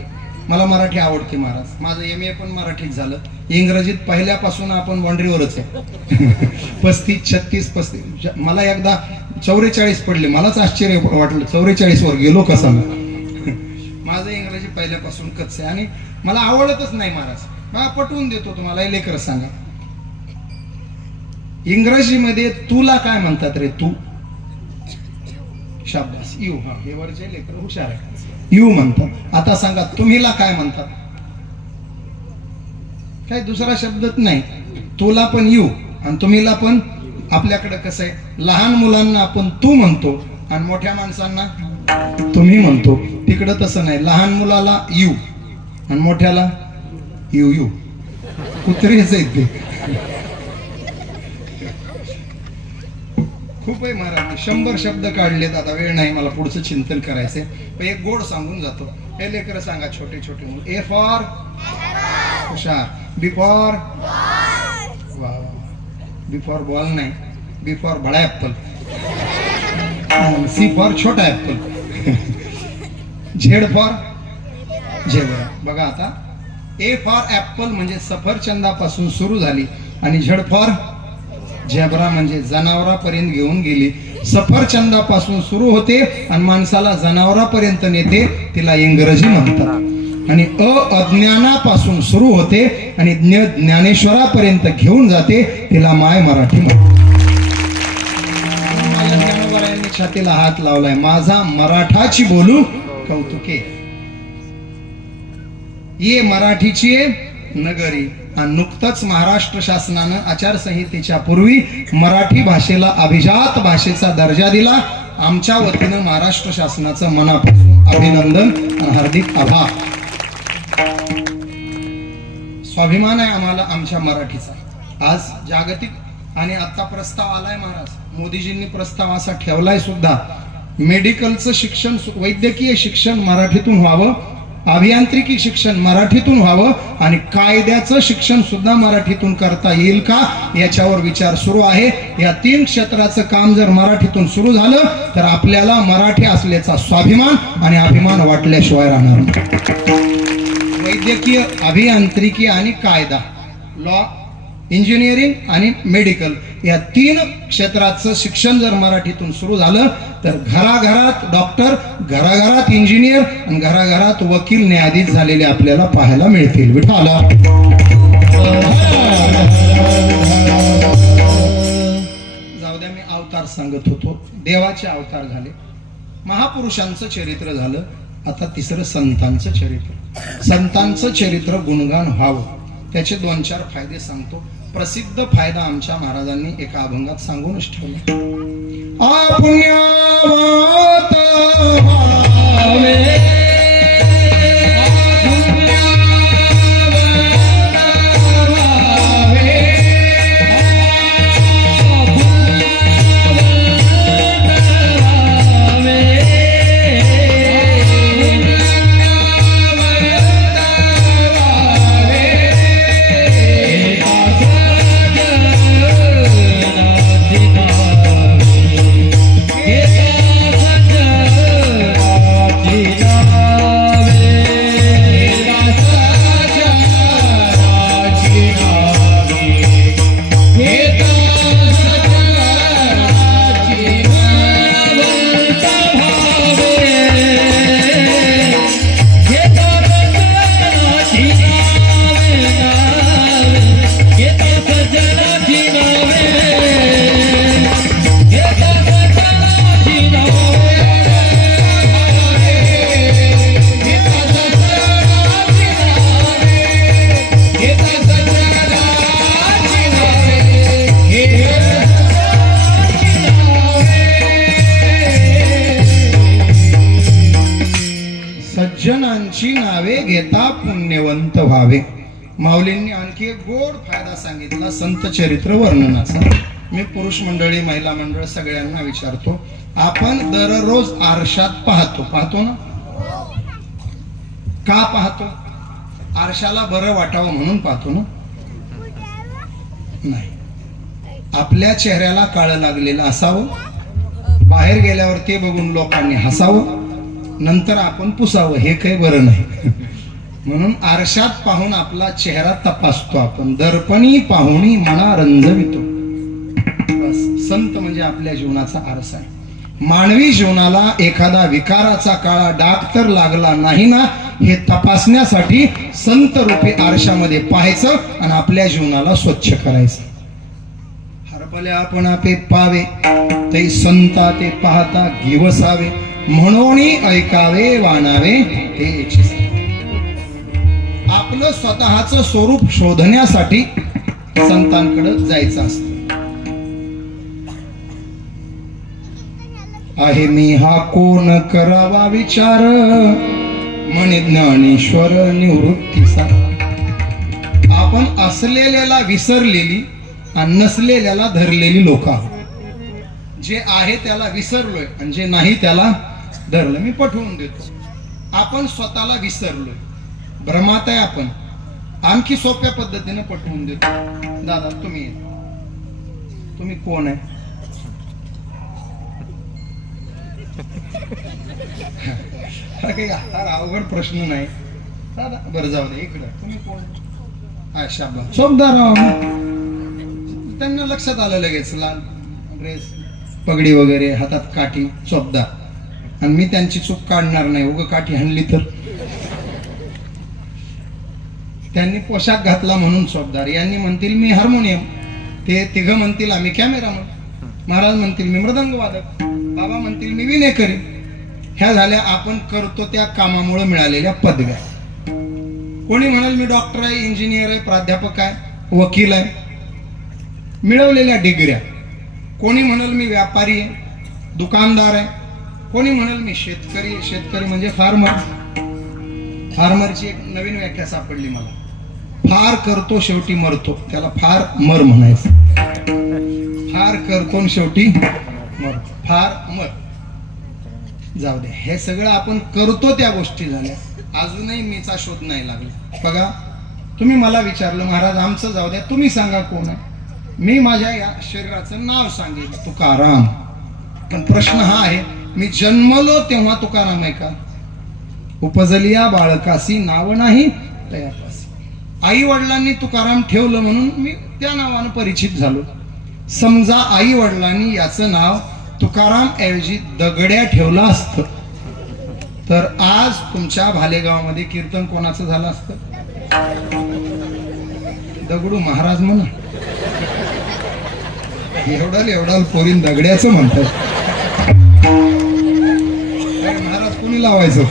मला मराठी आवडते महाराज. माझं MA पण मराठीत झालं. इंग्रजीत पहिल्यापासून आपण बाउंड्रीवरच आहे. 35, 36, 35. मला एकदा 44 पडले. मलाच आश्चर्य वाटलं, 44 वर गेलो कसा. माझं इंग्रजी पहिल्यापासून कच्चं आहे आणि मला आवडतच नाही महाराज. मला पटवून देतो तुम्हाला, लेकर सांगा. इंग्रजीमध्ये तुला काय म्हणतात रे? तू. शाबास, यू. हा, हे वरचे लेकर हुशार आहे. यू म्हणतात. आता सांगा तुम्हीला काय म्हणतात? काय दुसरा शब्दच नाही. तुला पण यू आणि तुम्हीला पण. आपल्याकडे कसं आहे, लहान मुलांना आपण तू म्हणतो आणि मोठ्या माणसांना तुम्ही म्हणतो. तिकडं तसं नाही. लहान मुलाला यू आणि मोठ्याला यू. यू कुत्रेच आहेत ते. खूप आहे महाराज. 100 शब्द काढलेत. आता वेळ नाही मला, पुढचं चिंतन करायचंय. पण एक गोड सांगून जातो. हे लेकर सांगा, छोटे छोटे मुलं. ए फॉर हुशार. बी फॉर वा. बी फॉर बॉल नाही, बी फॉर बडा ऍपल. सी फॉर छोटा ऍपल. Z for zebra. बघा आता, ए फॉर ऍपल म्हणजे सफरचंदापासून सुरू झाली आणि झेड फॉर झेब्रा म्हणजे जनावरापर्यंत घेऊन गेली. सफरचंदापासून सुरू होते आणि माणसाला जनावरापर्यंत नेते, तिला इंग्रजी म्हणतात. आणि अज्ञानापासून सुरू होते आणि ज्ञानेश्वरापर्यंत घेऊन जाते, तिला माय मराठी म्हणतात. छातीला हात लावलाय, माझा मराठाची बोलू कौतुके, ये मराठीची नगरी. आणि नुकतंच महाराष्ट्र शासनानं आचारसंहितेच्या पूर्वी मराठी भाषेला अभिजात भाषेचा दर्जा दिला. आमच्या वतीनं महाराष्ट्र शासनाचं मनापासून अभिनंदन आणि हार्दिक आभार. स्वाभिमान आहे आम्हाला आमच्या मराठीचा. आज जागतिक आणि आता प्रस्ताव आलाय महाराज, मोदीजींनी प्रस्ताव असा ठेवलाय सुद्धा, मेडिकलचं शिक्षण, वैद्यकीय शिक्षण मराठीतून व्हावं, अभियांत्रिकी शिक्षण मराठीतून व्हावं आणि कायद्याचं शिक्षण सुद्धा मराठीतून करता येईल का याच्यावर विचार सुरू आहे. या 3 क्षेत्राचं काम जर मराठीतून सुरू झालं तर आपल्याला मराठी असल्याचा स्वाभिमान आणि अभिमान वाटल्याशिवाय राहणार नाही. वैद्यकीय, अभियांत्रिकी आणि कायदा, लॉ, इंजिनिअरिंग आणि मेडिकल या 3 क्षेत्राचं शिक्षण जर मराठीतून सुरू झालं तर घराघरात डॉक्टर, घराघरात इंजिनियर आणि घराघरात वकील, न्यायाधीश झालेले आपल्याला पाहायला मिळतील. विठाला जाऊ द्या, मी अवतार सांगत होतो. देवाचे अवतार झाले, महापुरुषांचं चरित्र झालं, आता तिसरं संतांचं चरित्र. संतांचं चरित्र गुणगान व्हावं, त्याचे 2-4 फायदे सांगतो. प्रसिद्ध फायदा आमच्या महाराजांनी एका अभंगात सांगूनच ठेवला. पुण्यावात व्हावे, सज्जनांची नावे घेता पुण्यवंत व्हावे. माऊलींनी आणखी एक गोड फायदा सांगितला संत चरित्र वर्णनाचा. मी पुरुष मंडळी, महिला मंडळ सगळ्यांना विचारतो, आपण दररोज आरशात पाहतो ना? का पाहतो? आरशाला बरं वाटावं म्हणून पाहतो ना? नाही, आपल्या चेहऱ्याला काळं लागलेलं असावं, बाहेर गेल्यावर ते बघून लोकांनी हसावं, नंतर आपण पुसावं, हे काही बरं नाही. म्हणून आरशात पाहून आपला चेहरा तपासतो आपण. दर्पणी पाहुणी मना रंजवितो. बस, संत म्हणजे आपल्या जीवनाचा आरसा आहे. मानवी जीवनाला एखादा विकाराचा काळा डाग तर लागला नाही ना, हे तपासण्यासाठी संत रूपी आरशामध्ये पाहायचं आणि आपल्या जीवनाला स्वच्छ करायचं. हरपल्या आपण आपे पावे ते संता ते पाहता गिवसावे, म्हणून ऐकावे वाणावे ते. आपलं स्वतःचं स्वरूप शोधण्यासाठी संतांकडे जायचं असतं. आहे मी हा कोण करावा विचार, म्हणे ज्ञानेश्वर निवृत्तीचा. आपण असलेल्याला विसरलेली आणि नसलेल्याला धरलेली लोक आहोत. जे आहे त्याला विसरलोय आणि जे नाही त्याला धरलं. मी पटवून देतो, आपण स्वतःला विसरलोय, भ्रमात आहे आपण. आणखी सोप्या पद्धतीने पटवून देतो. दादा तुम्ही कोण आहे? अवघड प्रश्न नाही दादा. बरं जाऊ दे, इकडे तुम्ही कोण? शाबास, शोभदाराव. त्यांना लक्षात आलं लगेच, लाल ड्रेस, पगडी वगैरे, हातात काठी, चोपदार. आणि मी त्यांची चूक काढणार नाही, उग काठी हाणली तर. त्यांनी पोशाख घातला म्हणून चोपदार, यांनी म्हणतील मी हार्मोनियम, ते तिघ म्हणतील आम्ही कॅमेरामन, महाराज म्हणतील मी मृदंग वादक, बाबा म्हणतील मी विनेकरी. ह्या झाल्या आपण करतो त्या कामामुळे मिळालेल्या पदव्या. कोणी म्हणाल मी डॉक्टर आहे, इंजिनियर आहे, प्राध्यापक आहे, वकील आहे, मिळवलेल्या डिग्र्या. कोणी म्हणाल मी व्यापारी आहे, दुकानदार आहे, कोणी म्हणाल मी शेतकरी आहे. शेतकरी म्हणजे फार्मर. फार्मरची एक नवीन व्याख्या सापडली मला. फार करतो शेवटी मरतो, त्याला फार मर म्हणायचं. फार करतो शेवटी मरतो, फार मर. जाऊ दे, हे सगळं आपण करतो त्या गोष्टी झाल्या. अजूनही मीचा शोध नाही लागला. बघा, तुम्ही मला विचारलं महाराज आमचं जाऊ द्या, तुम्ही सांगा कोण आहे. मी माझ्या या शरीराचं नाव सांगेल, तुकाराम. पण प्रश्न हा आहे, मी जन्मलो तेव्हा तुकाराम आहे का? उपजलिया बाळकासी नाव नाही तयापासी. आई वडिलांनी तुकाराम ठेवलं म्हणून मी त्या नावानं परिचित झालो. समजा आई वडिलांनी याचं नाव तुकाराम ऐवजी दगड्या ठेवलं असतं तर आज तुमच्या भालेगावामध्ये कीर्तन कोणाचं झालं असतं? दगडू महाराज म्हणा. एवढाल पोरीन दगड्याचं म्हणतात. महाराज कोणी लावायचं?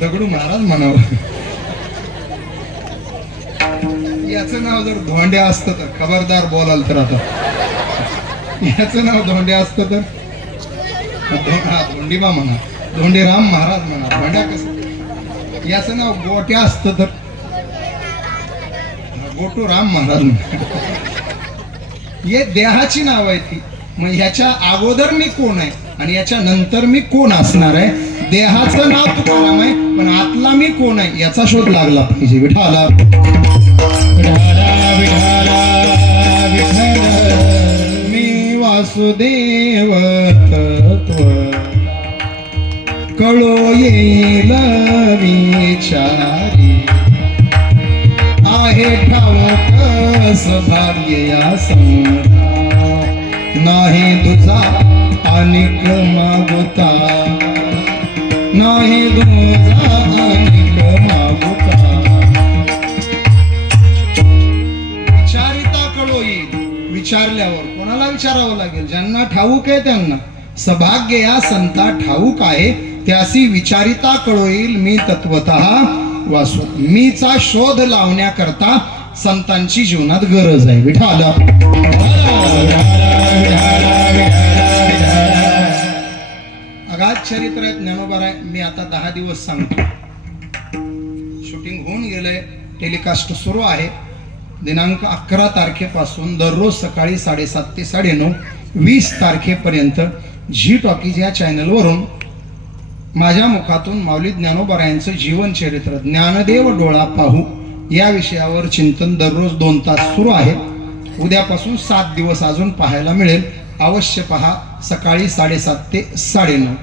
दगडू महाराज म्हणावं. याचं नाव जर धोंड्या असतं तर खबरदार बोलाल तर. आता याचं नाव धोंड्या असतं तर धोंडीबा म्हणा, धोंडीराम महाराज म्हणा. धोंड्या कसं? याचं नाव गोट्या असतं तर गोटू राम महाराज म्हणा. हे देहाची नाव आहे ती. मग ह्याच्या अगोदर मी कोण आहे आणि याच्या नंतर मी कोण असणार आहे? देहाचं नाव तुकाराम आहे, पण आतला मी कोण आहे याचा शोध लागला पाहिजे. विठाला मी वासुदेव तत्व कळो येईल विचारी. आहे ठाऊक सौभाग्य या संता, नाही तुझा अनिक मागुता, नाही तुझा अनिक मागुता. विचारिता कळो येईल. विचारल्यावर कोणाला विचारावं लागेल? ज्यांना ठाऊक आहे त्यांना. सौभाग्य या संता ठाऊक आहे, त्यासी विचारिता कळो येईल मी तत्वतः वासु. मीचा शोध लावण्याकरता संतांची जीवनात गरज आहे. विठाल अगाध चरित्र आहे, ज्ञानोबा आहे. मी आता 10 दिवस सांगतो. शूटिंग होऊन गेलंय, टेलिकास्ट सुरू आहे. दिनांक 11 तारखेपासून दररोज सकाळी 7:30 ते 9:30 20 तारखेपर्यंत झी टॉकीज या चॅनलवरून माझ्या मुखातून माऊली ज्ञानोबरायांचं जीवन चरित्र ज्ञानदेव डोळा पाहू या विषयावर चिंतन दररोज 2 तास सुरू आहे. उद्यापासून 7 दिवस अजून पाहायला मिळेल. अवश्य पहा. सकाळी 7:30 ते 9:30.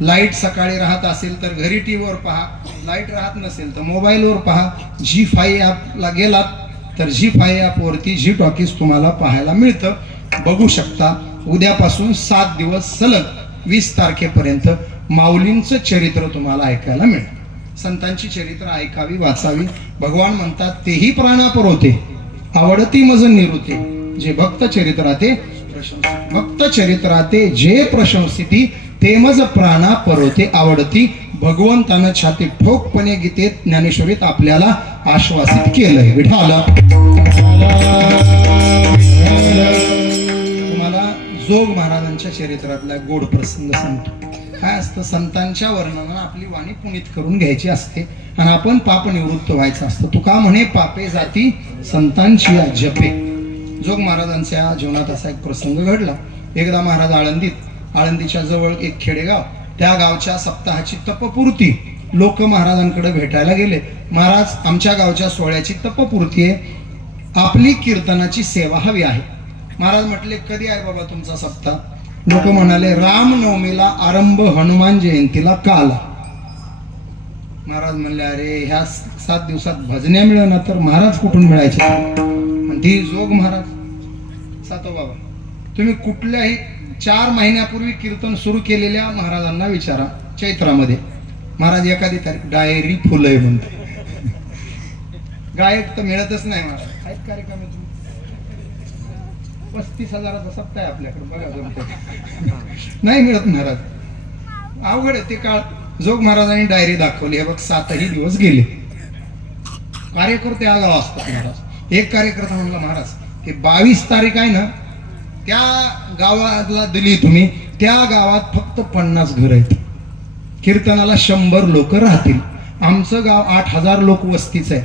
लाईट सकाळी राहत असेल तर घरी टीव्हीवर पहा, लाईट राहत नसेल तर मोबाईलवर पहा. G5 ॲपला गेलात तर G5 ॲपवरती झी टॉकीज तुम्हाला पाहायला मिळतं, बघू शकता. उद्यापासून 7 दिवस सलग 20 तारखेपर्यंत माऊलींचं चरित्र तुम्हाला ऐकायला मिळेल. संतांची चरित्र ऐकावी, वाचावी. भगवान म्हणतात तेही प्राणापरोते आवडती मज निरुते, जे भक्त चरित्राते प्रशंसिती. भक्त चरित्राते जे प्रशंसिती ते मज प्राणापरोते आवडती. भगवंतानं छाती ठोकपणे गीतेत ज्ञानेश्वरीत आपल्याला आश्वासित केलंय. विठाला तुम्हाला जोग महाराजांच्या चरित्रातला गोड प्रसंग सांगतो. काय असतं, संतांच्या वर्णनानं आपली वाणी पुनीत करून घ्यायची असते आणि आपण पाप निवृत्त व्हायचं असतं. तुका म्हणे पापे जाती संतांची जपे. जोग महाराजांच्या जीवनात असा एक प्रसंग घडला. एकदा महाराज आळंदीच्या जवळ एक खेडेगाव, त्या गावच्या सप्ताहाची तपपूर्ती लोक महाराजांकडे भेटायला गेले. महाराज आमच्या गावच्या सोहळ्याची तपपूर्ती आहे, आपली कीर्तनाची सेवा हवी आहे. महाराज म्हटले कधी आहे बाबा तुमचा सप्ताह? लोक म्हणाले रामनवमीला आरंभ, हनुमान जयंतीला काल. महाराज म्हणले अरे ह्या 7 दिवसात भजन्या मिळणार तर महाराज कुठून मिळायचे? ती जोग महाराज सातो बाबा, तुम्ही कुठल्याही 4 महिन्यापूर्वी कीर्तन सुरू केलेल्या महाराजांना विचारा चैत्रामध्ये, महाराज एखादी तारीख डायरी फुलय म्हणते. गायक तर मिळतच नाही महाराज. आहेत कार्यक्रम 35,000चा सप्ताह आहे आपल्याकडे, बघा जमते नाही मिळत महाराज. अवघड आहे ते काळ. जोग महाराजांनी डायरी दाखवली, हे बघ 7ही दिवस गेले. कार्यकर्ते आगाव असतात महाराज. एक कार्यकर्ता म्हणला, महाराज ते 22 तारीख आहे ना, त्या गावाला दिली तुम्ही, त्या गावात फक्त 50 घर आहेत, कीर्तनाला 100 लोक राहतील. आमचं गाव 8,000 लोक वस्तीच आहे,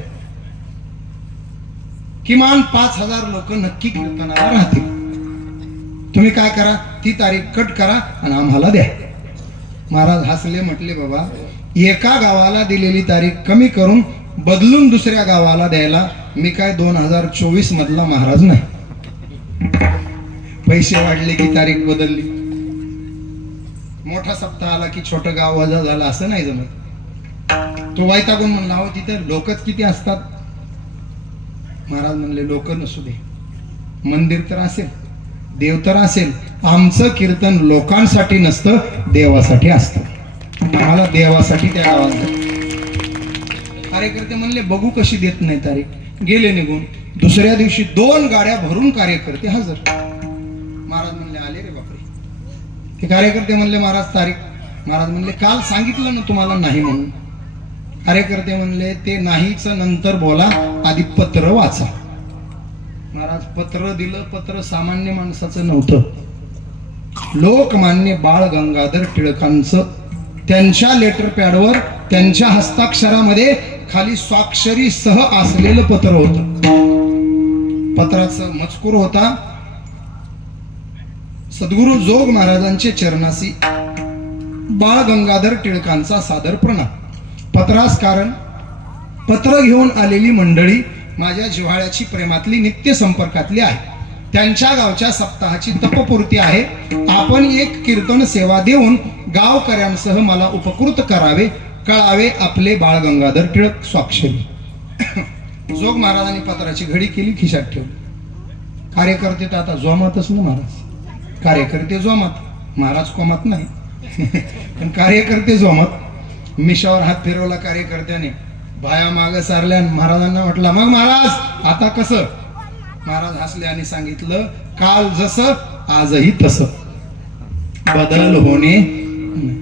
किमान 5,000 लोक नक्की कीर्तनाला राहतील. तुम्ही काय करा, ती तारीख कट करा आणि आम्हाला द्या. महाराज हसले, म्हटले बाबा एका गावाला दिलेली तारीख कमी करून बदलून दुसऱ्या गावाला द्यायला मी काय 2024 मधला महाराज नाही. पैसे वाढले की तारीख बदलली, मोठा सप्ताह आला की छोटं गाव वजा झालं असं नाही जमत. तो वैतागून म्हणला, हो तिथे लोकच किती असतात. महाराज म्हणले, लोक नसू दे, मंदिर तर असेल, देव तर असेल. आमचं कीर्तन लोकांसाठी नसतं, देवासाठी असतं. आम्हाला देवासाठी त्या गावात. कार्यकर्ते म्हणले, बघू कशी देत नाही तारीख. गेले निघून. दुसऱ्या दिवशी 2 गाड्या भरून कार्यकर्ते हजर. महाराज म्हणले, आले रे बापरे. ते कार्यकर्ते म्हणले, महाराज तारीख. महाराज म्हणले, काल सांगितलं ना तुम्हाला नाही म्हणून. कार्यकर्ते म्हणले, ते नाहीच नंतर बोला, आधी पत्र वाचा. महाराज पत्र दिलं. पत्र सामान्य माणसाचं नव्हतं, लोकमान्य बाळ गंगाधर टिळकांचं. त्यांच्या लेटर पॅडवर त्यांच्या हस्ताक्षरामध्ये खाली स्वाक्षरी सह असलेलं पत्र होतं. पत्राचा मजकूर होता, सद्गुरु जोग महाराजांचे चरणासी बाळ गंगाधर टिळकांचा सादर प्रणाम. पत्रास कारण, पत्र घेऊन आलेली मंडळी माझ्या जिव्हाळ्याची प्रेमातली नित्य संपर्कातली आहे. त्यांच्या गावच्या सप्ताहाची तपपूर्ती आहे. आपण एक कीर्तन सेवा देऊन गावकऱ्यांसह मला उपकृत करावे. कळावे आपले बाळ गंगाधर टिळक स्वाक्षरी. जोग महाराजांनी पत्राची घडी केली, खिशात ठेवली. कार्यकर्ते तर आता जोमातच ना महाराज. कार्यकर्ते जोमात, महाराज कोमात नाही. पण कार्यकर्ते जोमात. मिशावर हात फिरवला कार्यकर्त्याने, भाया माग सारल्या. महाराजांना म्हटला, मग महाराज आता कसं. महाराज हसले आणि सांगितलं, काल जसं आजही तसं, बदल होणे.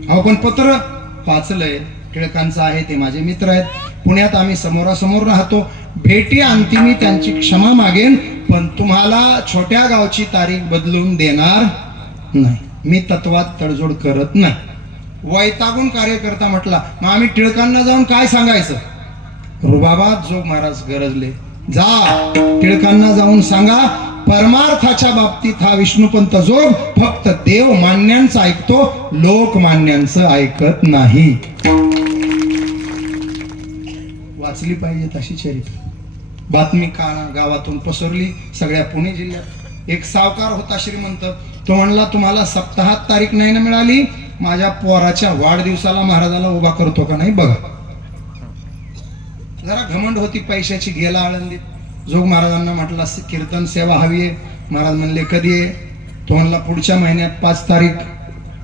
अहो पण पत्र वाचलंय, टिळकांचं आहे, ते माझे मित्र आहेत, पुण्यात आम्ही समोरासमोर राहतो. भेटी अंतिमी त्यांची क्षमा मागेन, पण तुम्हाला छोट्या गावची तारीख बदलून देणार नाही. मी तत्वात तडजोड करत नाही. वैतागून कार्यकर्ता म्हटला, मग आम्ही टिळकांना जाऊन काय सांगायचं. रुबाबात जोग महाराज गरजले, जा टिळकांना जाऊन सांगा, परमार्थाच्या बाबतीत हा विष्णुपंत जोग फक्त देव मान्यांचं ऐकतो, लोक मान्यांचं ऐकत नाही. वाचली पाहिजे तशी चरित्र. बातमी गावातून पसरली, सगळ्या पुणे जिल्ह्यात. एक सावकार होता श्रीमंत, तो म्हणला, तुम्हाला सप्ताहात तारीख नाही ना मिळाली, माझ्या पोराच्या वाढदिवसाला महाराजाला उभा करतो का नाही बघा. जरा घमंड होती पैशाची. गेला आळंदीत. जोग महाराजांना म्हटला, कीर्तन सेवा हवी आहे. महाराज म्हणले, कधी आहे. तो म्हणला, पुढच्या महिन्यात 5 तारीख.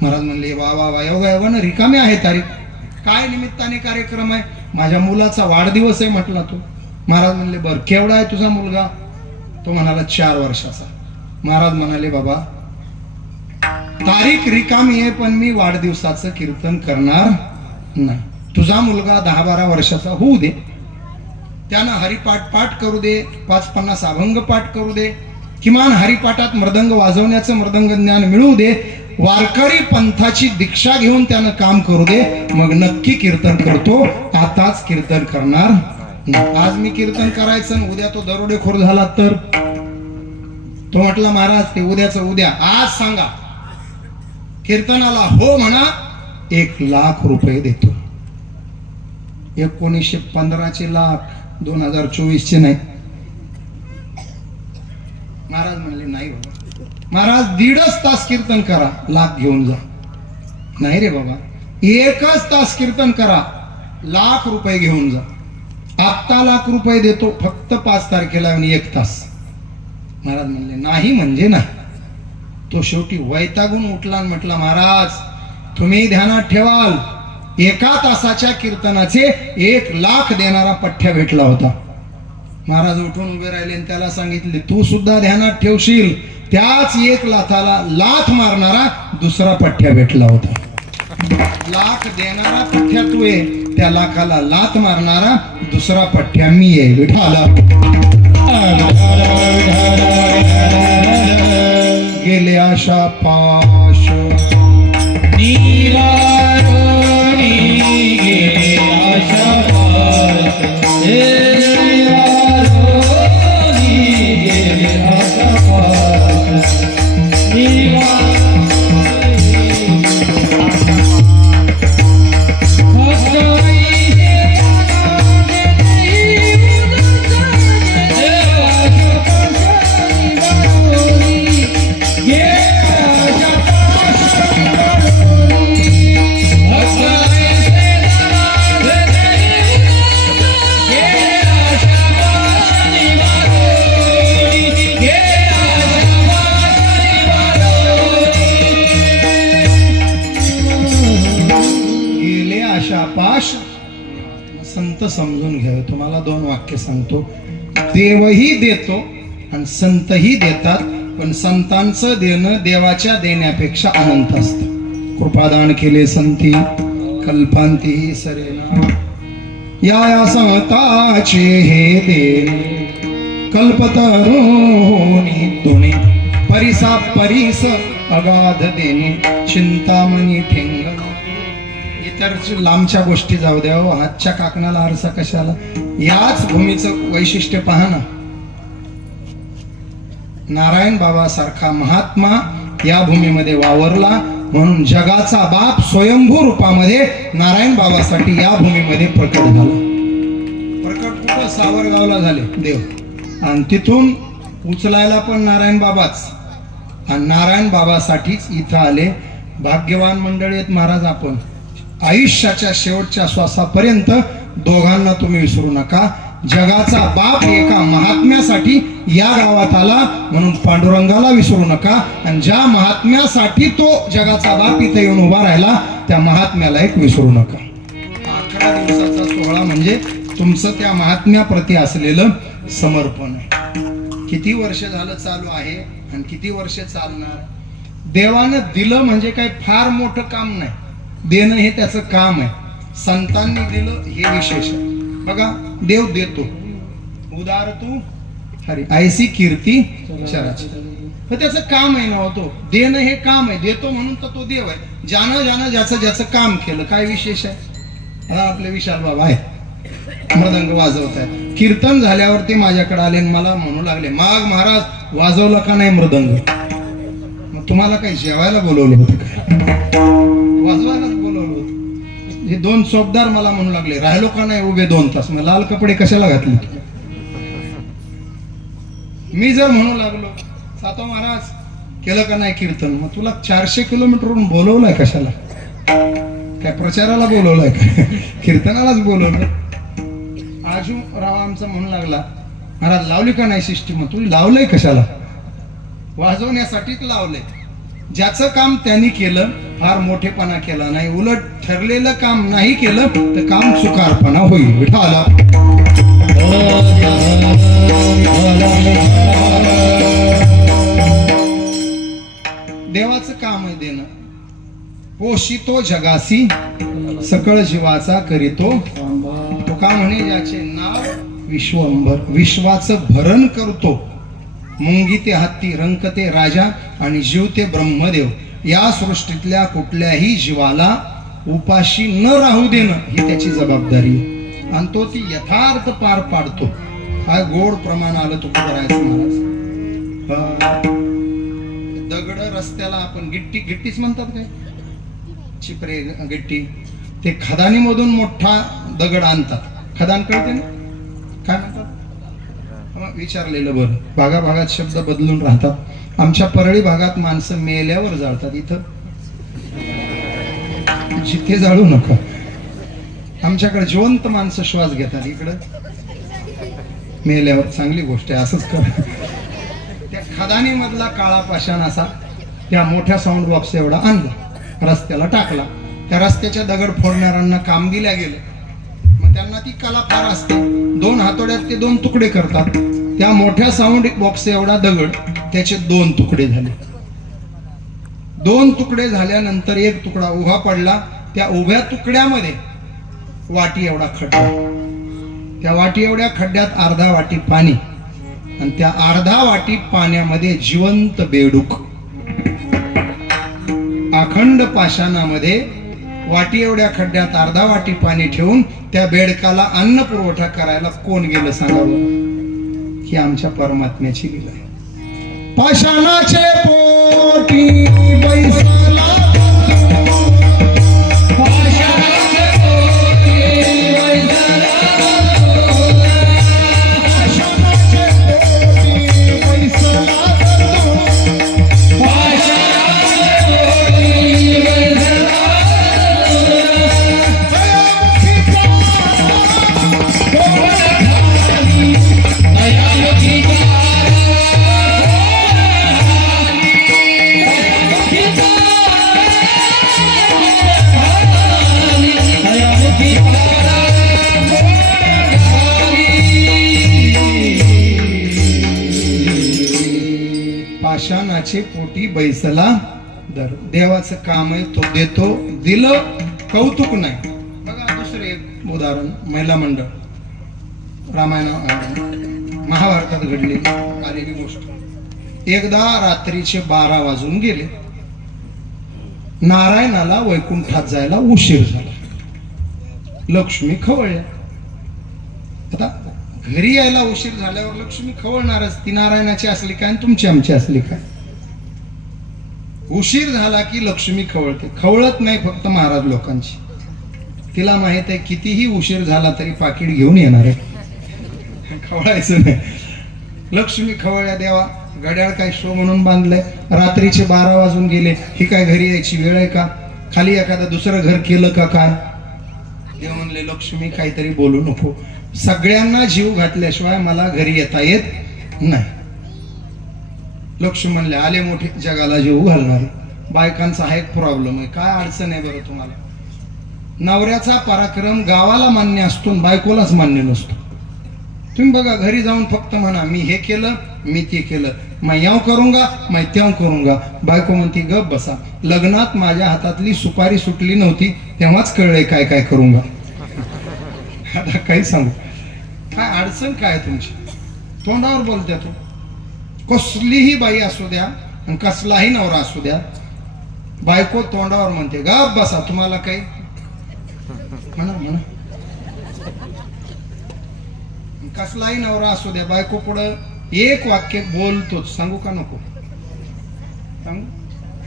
महाराज म्हणले, वा वा वा, योगायोगानं रिकामी आहे तारीख. काय निमित्ताने कार्यक्रम आहे. माझ्या मुलाचा वाढदिवस आहे म्हटला तो. महाराज म्हणले, बर केवढा आहे तुझा मुलगा. तो म्हणाला 4 वर्षाचा. महाराज म्हणाले, बाबा तारीख रिकामी आहे, पण मी वाढदिवसाचं कीर्तन करणार नाही. तुझा मुलगा 10-12 वर्षाचा होऊ दे, त्यानं हरिपाठ पाठ करू दे, 5-50 अभंग पाठ करू दे, किमान हरिपाठात मृदंग वाजवण्याचं मृदंग ज्ञान मिळू दे, वारकरी पंथाची दीक्षा घेऊन त्यानं काम करू दे, मग नक्की कीर्तन करतो. आताच कीर्तन करणार नाही. आज मी कीर्तन करायचं, उद्या तो दरोडेखोर झाला तर. तो म्हटला, महाराज ते उद्याचं उद्या, आज सांगा. कीर्तनाला हो म्हणा, 1 लाख रुपये देतो. 1915चे लाख, 2024चे नाही. महाराज म्हणले, नाही बाबा. महाराज 1.5 तास कीर्तन करा, लाख घेऊन जा. नाही रे बाबा, 1च तास कीर्तन करा, लाख रुपये घेऊन जा. आत्ता लाख रुपये देतो, फक्त 5 तारखेला 1 तास. महाराज म्हणले नाही म्हणजे ना. तो शेवटी वैतागून उठला आणि म्हटला महाराज तुम्ही ध्यानात ठेवाल 1 तासाच्या कीर्तनाचे 1,00,000 देणारा पठ्ठ्या भेटला होता. महाराज उठून उभे राहिले आणि त्याला सांगितले तू सुद्धा ध्यानात ठेवशील त्याच 1,00,000ला लाथ मारणारा दुसरा पठ्ठ्या भेटला होता. 1,00,000 देणारा पठ्ठ्या तू आहे, त्या 1,00,000ला लाथ मारणारा दुसरा पठ्ठ्या मी आहे. विठाला गेले आशा पाश संत समजून घ्यावे. तुम्हाला 2 वाक्य सांगतो. देवही देतो आणि संतही देतात, पण संतांचं देणं देवाच्या देण्यापेक्षा अनंत असतं. कृपादान केले संती कल्पांती सरेना या संताचे हे देणे कल्पतरुणी तुणे परिसा परिस अगाध देणे चिंतामणी ठेंग. इतर लांबच्या गोष्टी जाऊ द्या, हातच्या काकणाला आरसा कशाला. याच भूमीचं वैशिष्ट्य पहा ना. नारायण बाबा सारखा महात्मा या भूमीमध्ये वावरला म्हणून जगाचा बाप स्वयंभू रूपामध्ये नारायण बाबासाठी या भूमीमध्ये प्रकट झाला. प्रकट कुठं सावरगावला झाले देव, आणि तिथून उचलायला पण नारायण बाबाच, आणि नारायण बाबासाठीच इथं आले. भाग्यवान मंडळी आहेत महाराज. आपण आयुष्याच्या शेवटच्या श्वासापर्यंत दोघांना तुम्ही विसरू नका. जगाचा बाप एका महात्म्यासाठी या गावात आला म्हणून पांडुरंगाला विसरू नका, आणि ज्या महात्म्यासाठी तो जगाचा बाप इथे येऊन उभा राहिला त्या महात्म्याला एक विसरू नका. 11 दिवसाचा सोहळा म्हणजे तुमचं त्या महात्म्याप्रती असलेलं समर्पण आहे. किती वर्ष झालं चालू आहे आणि किती वर्ष चालणार. देवानं दिलं म्हणजे काही फार मोठं काम नाही, देणं हे त्याचं काम आहे. संतांनी दिलं हे विशेष आहे. बघा देव देतो. उदार तू हरी ऐसी कीर्ती चराचर, त्याचं काम आहे ना. होतो देणं हे काम आहे. देतो म्हणून तर तो देव आहे. ज्यानं ज्याचं काम केलं काय विशेष आहे. हा आपले विशाल बाबा आहे, मृदंग वाजवत आहे. कीर्तन झाल्यावरती माझ्याकडे आले आणि मला म्हणू लागले माग महाराज वाजवलं का नाही मृदंग. मग तुम्हाला काही जेवायला बोलवलं होतं का. वाजवायलाच बोलवलं होतं. हे 2 चोपदार मला म्हणू लागले राहिलो का नाही उभे 2 तास. मग लाल कपडे कशाला घातले. मी जर म्हणू लागलो सातो महाराज केलं का नाही कीर्तन, मग तुला 400 किलोमीटरवरून बोलवलंय कशाला. काय प्रचाराला बोलवलंय का, कीर्तनालाच बोलवलं. आजू राव आमचा म्हणू लागला महाराज लावली का नाही सिस्टीम. मग तुला लावलंय कशाला. वाजवण्यासाठीच लावलंय. ज्याचं काम त्यांनी केलं फार मोठेपणा केला नाही, उलट ठरलेलं काम नाही केलं तर काम चुकारपणा होईल. विठाला देवाचं काम आहे देणं. पोषितो जगासी सकळ जीवाचा करीतो. तो का म्हणे ज्याचे नाव विश्वंभर, विश्वाचं भरण करतो. मुंगी ते हत्ती, रंक ते राजा आणि जीव ते ब्रह्मदेव. या सृष्टीतल्या कुठल्याही जीवाला उपाशी न राहू देणं ही त्याची जबाबदारी आहे, आणि तो ती यथार्थ पार पाडतो. काय गोड प्रमाण आलं तो करायचं महाराज. दगड रस्त्याला आपण गिट्टीच म्हणतात काय, चिपरे गिट्टी. ते खदानी मधून मोठा दगड आणतात. खदान कळते ना काय म्हणतात. विचारलेलं बरं. भागाभागात शब्द बदलून राहतात. आमच्या परळी भागात माणसं मेल्यावर जाळतात. इथं जिथे जाळू नका. आमच्याकडे जिवंत माणसं श्वास घेतात, इकडं मेल्यावर. चांगली गोष्ट आहे, असंच कर. त्या खदानी मधला काळा पाषाण असा त्या मोठ्या साऊंड बॉक्स एवढा आणला, रस्त्याला टाकला. त्या रस्त्याच्या दगड फोडणाऱ्यांना काम दिल्या गेलं. मग त्यांना ती कला फार असते, 2 हातोड्यात ते 2 तुकडे करतात. त्या मोठ्या साऊंड बॉक्स एवढा दगड त्याचे 2 तुकडे झाले. 2 तुकडे झाल्यानंतर एक तुकडा उभा पडला. त्या उभ्या तुकड्यामध्ये वाटी एवढा खड्डा, त्या वाटी एवढ्या खड्ड्यात अर्धा वाटी पाणी, आणि त्या अर्धा वाटी पाण्यामध्ये जिवंत बेडूक. अखंड पाषाणामध्ये वाटी एवढ्या खड्ड्यात अर्धा वाटी पाणी ठेवून त्या बेडकाला अन्न पुरवठा करायला कोण गेलं सांगावं? ही आमच्या परमात्म्याची लीला आहे. पाषाणाचे पोटी बैसला, पाषाणाचे पोटी बैसला दर. देवाचं काम आहे, तो देतो, दिलं कौतुक नाही. बघा दुसरे एक उदाहरण, महिला मंडळ, रामायण महाभारतात घडलेली आलेली गोष्ट. एकदा रात्रीचे 12 वाजून गेले. नारायणाला वैकुंठात जायला उशीर झाला. लक्ष्मी खवळल्या. आता घरी यायला उशीर झाल्यावर लक्ष्मी खवळणारच, ती नारायणाची असली काय आणि तुमची आमची असली काय. उशीर झाला की लक्ष्मी खवळते. खवळत नाही फक्त महाराज लोकांची, तिला माहित आहे कितीही उशीर झाला तरी पाकिट घेऊन येणार आहे, खवळायचं नाही. लक्ष्मी खवळल्या. देवा घड्याळ काय शो म्हणून बांधलंय, रात्रीचे 12 वाजून गेले, ही काय घरी यायची वेळ आहे का? खाली एखादं दुसरं घर केलं का काय? देव म्हणले लक्ष्मी काहीतरी बोलू नको, सगळ्यांना जीव घातल्याशिवाय मला घरी येता येत नाही. लक्ष्मी म्हणले आले मोठे जगाला जीव घालणारे. बायकांचा हा एक प्रॉब्लेम आहे. काय अडचण आहे बरं तुम्हाला? नवऱ्याचा पराक्रम गावाला मान्य असतो, बायकोलाच मान्य नसतो. तुम्ही बघा घरी जाऊन फक्त म्हणा मी हे केलं, मी ते केलं, मैं याव करूंगा, मैं त्याव करूंगा. बायको म्हणती गप बसा, लग्नात माझ्या हातातली सुपारी सुटली नव्हती तेव्हाच कळलंय काय काय करूंगा. आता काही सांगू, काय अडचण काय तुमची? तोंडावर बोलत्या तू. कसलीही बाई असू द्या आणि कसलाही नवरा असू द्या, बायको तोंडावर म्हणते गप बसा, तुम्हाला काही म्हणा म्हणा. कसलाही नवरा असू द्या, बायको पुढं एक वाक्य बोलतोच. सांगू का नको सांगू?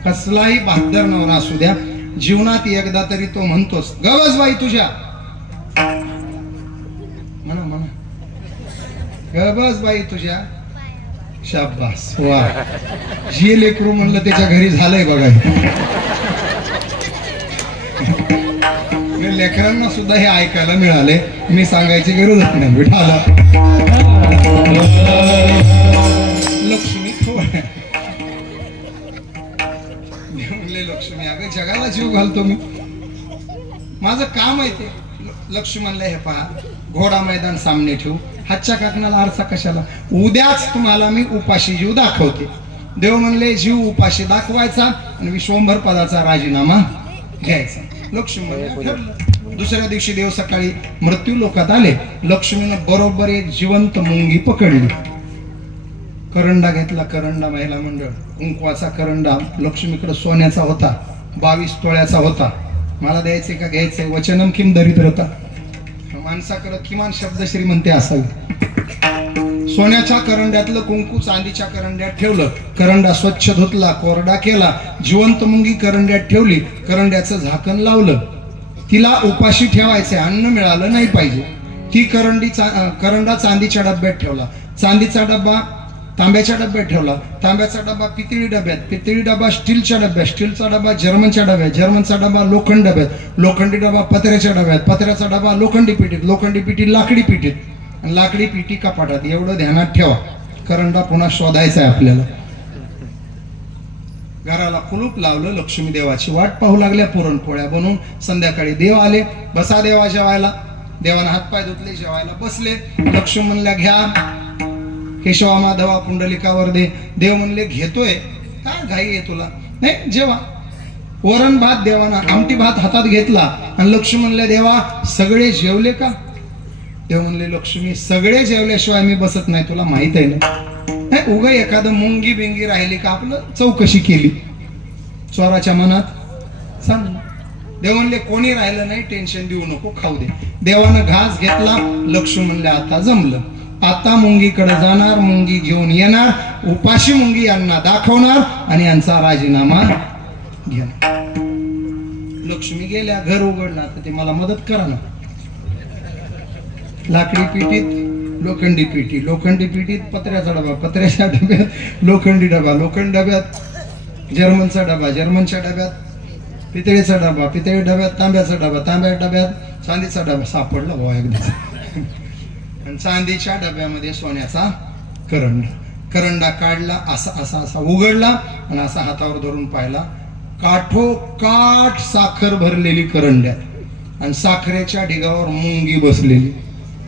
कसलाही बहादर नवरा असू द्या, जीवनात एकदा तरी तो म्हणतोच गवस बाई तुझ्या, म्हणा म्हणा, गबस बाई तुझ्या. शाबास, वा. जे लेकरू म्हणलं त्याच्या घरी झालंय बघा. लेकरांना सुद्धा हे ऐकायला मिळाले, मी सांगायची गरजच नाही. विठाला लक्ष्मी म्हणले लक्ष्मी अगं जगाला जीव घालतो मी, माझं काम आहे ते. लक्ष्मी म्हणलं हे पहा, घोडा मैदान सामने ठेवू, हातच्या काकणाला आरसा कशाला, उद्याच तुम्हाला मी उपाशी जीव दाखवते. देव म्हणले जीव उपाशी दाखवायचा आणि विश्वंभर पदाचा राजीनामा घ्यायचा. लक्ष्मी म्हणले ठरलं. दुसऱ्या दिवशी देव सकाळी मृत्यू लोकात आले. लक्ष्मीनं बरोबर एक जिवंत मुंगी पकडली, करंडा घेतला. करंडा महिला मंडळ, कुंकवाचा करंडा लक्ष्मीकडे सोन्याचा होता, 22 तोळ्याचा होता. मला द्यायचे का घ्यायचे? वचनम किम दरिद्रता, माणसाकडे किमान शब्द श्रीमंती असावी. सोन्याच्या करंड्यातलं कुंकू चांदीच्या करंड्यात ठेवलं. करंडा स्वच्छ धुतला, कोरडा केला, जिवंत मुंगी करंड्यात ठेवली. करंड्याचं झाकण लावलं. तिला उपाशी ठेवायचे, अन्न मिळालं नाही पाहिजे. ती करंडा चांदीच्या डब्यात ठेवला. चांदीचा डब्बा तांब्याच्या डब्यात ठेवला. तांब्याचा डब्बा पितळी डब्यात, पितळी डब्बा स्टीलच्या डब्यात, स्टीलचा डब्बा जर्मनच्या डब्यात, जर्मनचा डब्बा लोखंड डब्यात, लोखंडी डब्बा पत्र्याच्या डब्यात, पत्र्याचा डब्बा लोखंडी पिटीत, लोखंडी पिटी लाकडी पिटीत, आणि लाकडी पिटी कपाटात. एवढं ध्यानात ठेवा. करंडा पुन्हा शोधायचा आहे आपल्याला. घराला कुलूप लावलं. लक्ष्मी देवाची वाट पाहू लागल्या. पुरणपोळ्या बनवून संध्याकाळी देव आले. बसा देवा जेवायला. देवानं हातपाय धुतले, जेवायला बसले. लक्ष्मी म्हणल्या घ्या, केशवा माधवा पुंडलिकावर दे. देव म्हणले घेतोय, काय घाई आहे तुला, नाही जेवा. वरण भात देवाना आमटी भात हातात घेतला आणि लक्ष्मी म्हणले देवा सगळे जेवले का? देव म्हणले लक्ष्मी सगळे जेवल्याशिवाय मी बसत नाही, तुला माहित आहे ना. उगा एखादं मुंगी बिंगी राहिली का आपलं चौकशी केली, चोराच्या मनात सांग. देव म्हणले कोणी राहिलं नाही, टेन्शन देऊ नको, खाऊ दे. देवानं घास घेतला. लक्ष्मी म्हणले आता जमलं, आता मुंगीकडे जाणार, मुंगी घेऊन येणार, उपाशी मुंगी यांना दाखवणार आणि यांचा राजीनामा घेणार. लक्ष्मी गेल्या, घर उघडला. तर ते मला मदत करा ना. लाकडी पिटीत लोखंडी पिटी, लोखंडी पिटीत पत्र्याचा डबा, पत्र्याच्या डब्यात लोखंडी डबा, लोखंड डब्यात जर्मनचा डबा, जर्मनच्या डब्यात पितळेचा डबा, पितळी डब्यात तांब्याचा डबा, तांब्या डब्यात चांदीचा डबा. सापडला भाऊ एकदा. आणि चांदीच्या डब्यामध्ये सोन्याचा करंडा. करंडा काढला, असा असा असा उघडला आणि असा हातावर धरून पाहिला. काठोकाठ साखर भरलेली करंड्यात आणि साखरेच्या ढिगावर मुंगी बसलेली.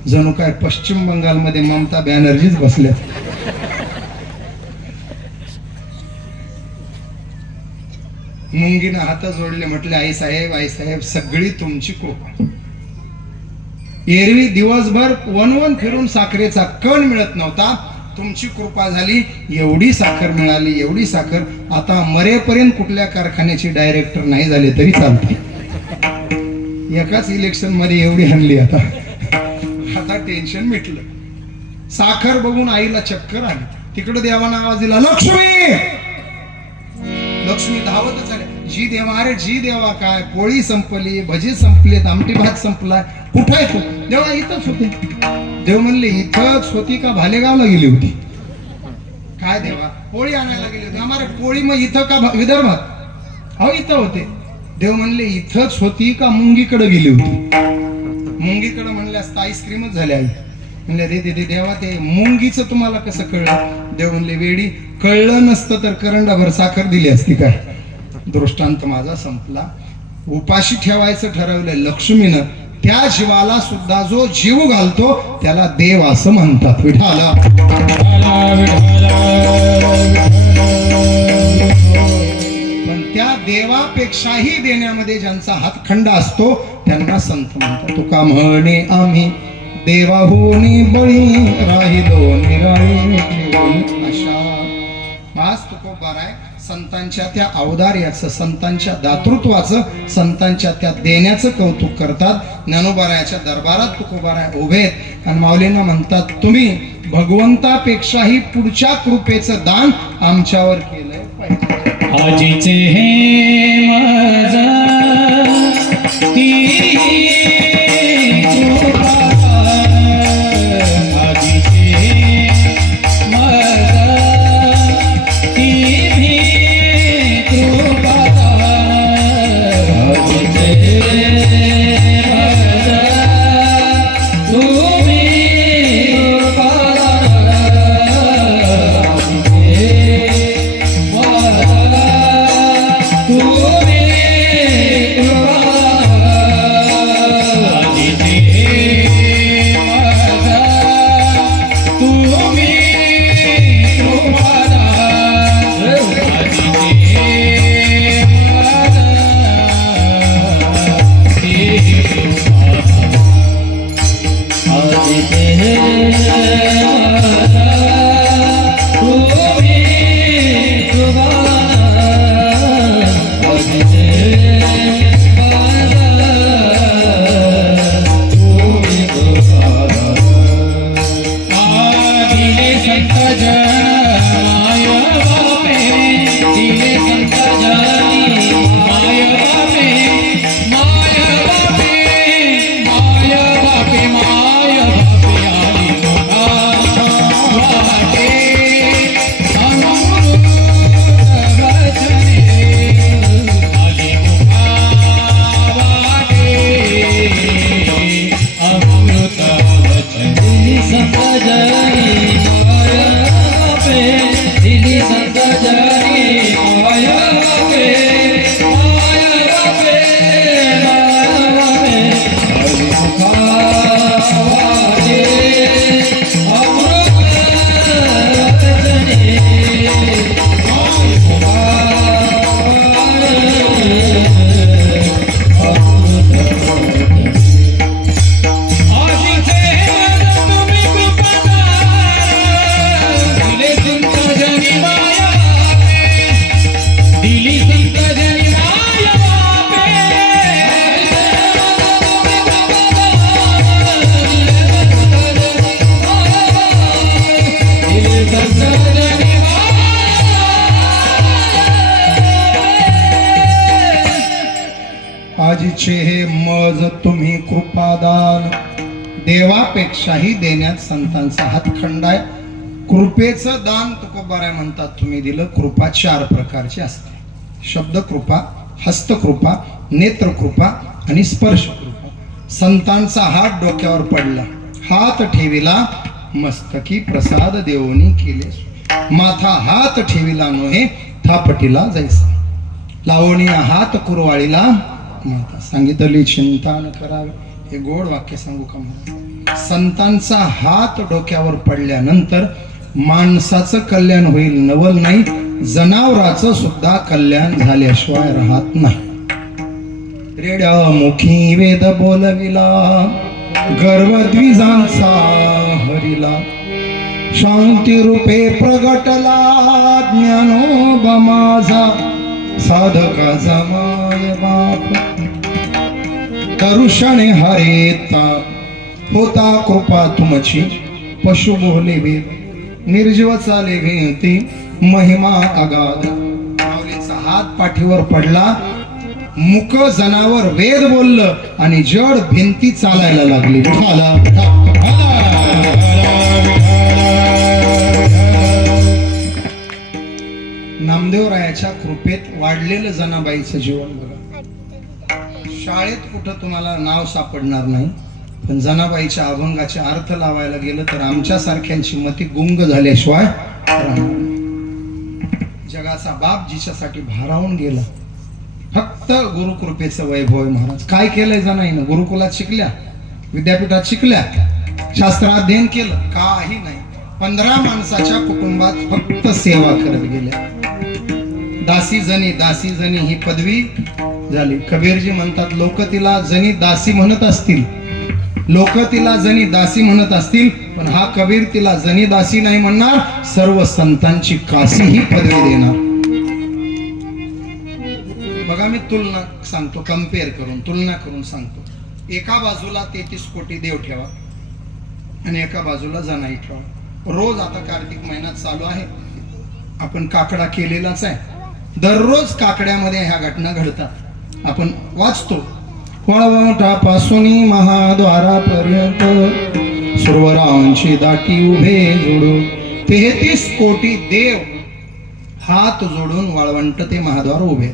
जणू काय पश्चिम बंगालमध्ये ममता बॅनर्जीच बसल्या. मुंगीनं हात जोडले, म्हटले आई साहेब सगळी तुमची कृपा. एरवी दिवसभर वन फिरून साखरेचा कण मिळत नव्हता, तुमची कृपा झाली, एवढी साखर मिळाली, एवढी साखर. आता मरेपर्यंत कुठल्या कारखान्याची डायरेक्टर नाही झाले तरी चालते. एकाच इलेक्शन मध्ये एवढी हल्ली. आता टेन्शन मिटलं. साखर बघून आईला चक्कर आली. तिकडे देवाना आवाज दिला लक्ष्मी. लक्ष्मी धावतच आले. जी देवा, अरे जी देवा काय, पोळी संपली, भजी संपलेत, आमटी भात संपलाय, कुठं आहे तू? देवा इथंच होते. देव म्हणले इथंच होती का भालेगावला गेली होती? काय देवा, पोळी आणायला गेली होती. आम्हाला पोळी मग इथं का विदर्भात? हो इथं होते. देव म्हणले इथंच होती का मुंगीकडे गेली होती? मुंगीकडे म्हणले असता आईस्क्रीमच झाली. आई म्हणले दे देवा ते मुंगीचं तुम्हाला कसं कळलं? देव म्हणले वेडी, कळलं नसतं तर करंडाभर साखर दिली असती काय? दृष्टांत माझा संपला. उपाशी ठेवायचं ठरवलं लक्ष्मीनं. त्या जीवाला सुद्धा जो जीव घालतो त्याला देव असं म्हणतात. विठाला पण त्या देवापेक्षाही देण्यामध्ये ज्यांचा हातखंड असतो त्यांना संत म्हणतात. तुका म्हणे आम्ही देवाहूनी बळी राहिलो निराळी अशा. मास तुकोबार आहे. संतांच्या त्या औदार्याचं, संतांच्या दातृत्वाचं, संतांच्या त्या देण्याचं कौतुक करतात. ज्ञानोबारायाच्या दरबारात तुकोबाराय उभे आणि माऊलींना म्हणतात तुम्ही भगवंतापेक्षाही पुढच्या कृपेचं दान आमच्यावर केलंय पाहिजे. आजीचे हे माझा महाराजीचे हे मज तुम्ही कृपादान. देवापेक्षाही देण्यात संतांचा हातखंड आहे. कृपेचं दान तुकोबाराय म्हणतात तुम्ही दिलं. कृपा 4 प्रकारची असते. शब्द कृपा, हस्तकृपा, नेत्रकृपा आणि स्पर्श कृपा. संतांचा हात डोक्यावर पडला, हात ठेविला मस्तकी प्रसाद देवनी केले. माथा हात ठेविला नोहे थापटीला जैसा. लावणीया हात कुरवाळीला माता. सांगितली चिंता न करावे. हे गोड वाक्य सांगू का मला. संतांचा हात डोक्यावर पडल्यानंतर माणसाचं कल्याण होईल नवल नाही, जनावराचं सुद्धा कल्याण झाल्याशिवाय राहत नाही. रेड्या मुखी वेद बोलविला, गर्व द्विजांचा हरिला. शांती रूपे प्रगटला ज्ञानोबा माझा, साधकाचा माय बाप. तरुषणे हरेता होता कृपा तुमची. पशु बोले वेद, निर्जीव चाले वेती, महिमा अगाध. माऊलीचा हात पाठीवर पडला, मुक जनावर वेद बोललं आणि जड भिंती चालायला लागली. नामदेवरायाच्या कृपेत वाढलेलं जनाबाईचं जीवन बघा. शाळेत कुठं तुम्हाला नाव सापडणार नाही, पण जनाबाईच्या अभंगाचे अर्थ लावायला गेलं तर आमच्या सारख्यांची मती गुंग झाल्याशिवाय राहणार नाही. जगाचा बाप जिच्यासाठी भारावून गेला, फक्त गुरुकृपेचं वैभव. महाराज काय केलंय जनाईनं? गुरुकुलात शिकल्या, विद्यापीठात शिकल्या, शास्त्राध्ययन केलं, काही नाही. 15 माणसाच्या कुटुंबात फक्त सेवा करत गेल्या. दासी जनी ही पदवी झाली. कबीरजी म्हणतात लोक तिला जनी दासी म्हणत असतील, लोक तिला जनी दासी म्हणत असतील, पण हा कबीर तिला जनी दासी नाही म्हणणार, सर्व संतांची काशी ही पदवी देणार. बघा मी तुलना सांगतो, कम्पेअर करून, तुलना करून सांगतो. एका बाजूला 33 कोटी देव ठेवा आणि एका बाजूला जनाई ठेवा. रोज आता कार्तिक महिन्यात चालू आहे, आपण काकडा केलेलाच आहे. दररोज काकड्यामध्ये ह्या घटना घडतात, आपण वाचतो. वळवटापासून महाद्वारापर्यंत सुरवरांची दाटी उभे जोडून 33 कोटी देव हात जोडून वाळवंट ते महाद्वार उभे.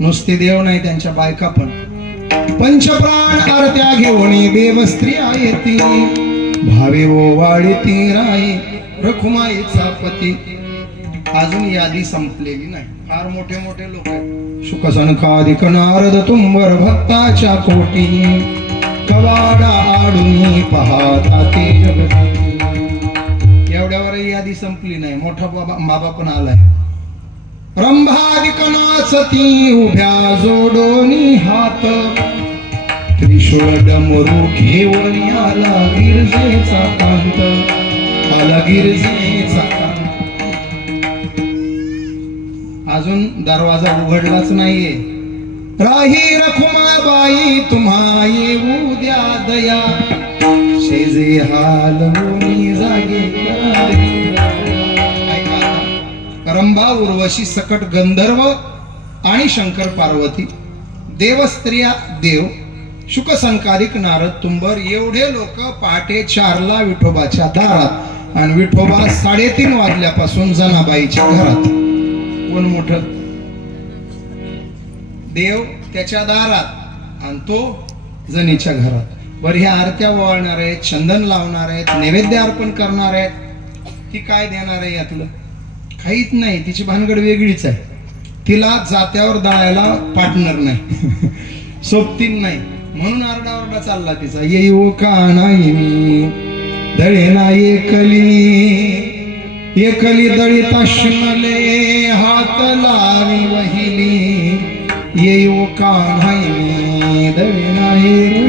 नुसते देव नाही, त्यांच्या बायका पण. पंचप्राण आरत्या घेऊन देवस्त्रिया येती, भावे ओवाळीती राई रखुमाईचा पती. अजून यादी संपलेली नाही, फार मोठे मोठे लोक आहेत. शुकसनकाधिक नारद तुंबर भक्ताच्या कोटी, कवाडा आडून पाहता ते जगती. एवढ्यावर यादी संपली नाही, मोठा बाबा पण आलाय. रंभादिक नाचती उभ्या जोडोनी हात, त्रिशूळ डमरू घेऊन आला गिरजेचा कांत, आला गिरजेचा कांत. अजून दरवाजा उघडलाच नाहीये. राही रखुमाबाई तुम्हा येऊ द्या दया, शेजे हालवून जागे करावे. रंभा उर्वशी सकट गंधर्व आणि शंकर पार्वती, देवस्त्रिया देव, शुकसंकारिक नारद तुंबर, एवढे लोक पहाटे 4ला विठोबाच्या दारात, आणि विठोबा 3:30 वाजल्यापासून जनाबाईच्या घरात. कोण मोठं? देव त्याच्या दारात आणि तो जनीच्या घरात. बरं, ह्या आरत्या वळणार आहेत, चंदन लावणार आहेत, नैवेद्य अर्पण करणार आहेत. ती काय देणार आहे यातलं? काहीच नाही. तिची भानगड वेगळीच आहे. तिला जात्यावर दळायला पार्टनर नाही, सोबतीन नाही, म्हणून आरडाओरडा चालला तिचा. येऊ का नाही मी दळे ना एकली दळिता शिमले हात लावी वहिली, येऊ का नाही दळे नाही.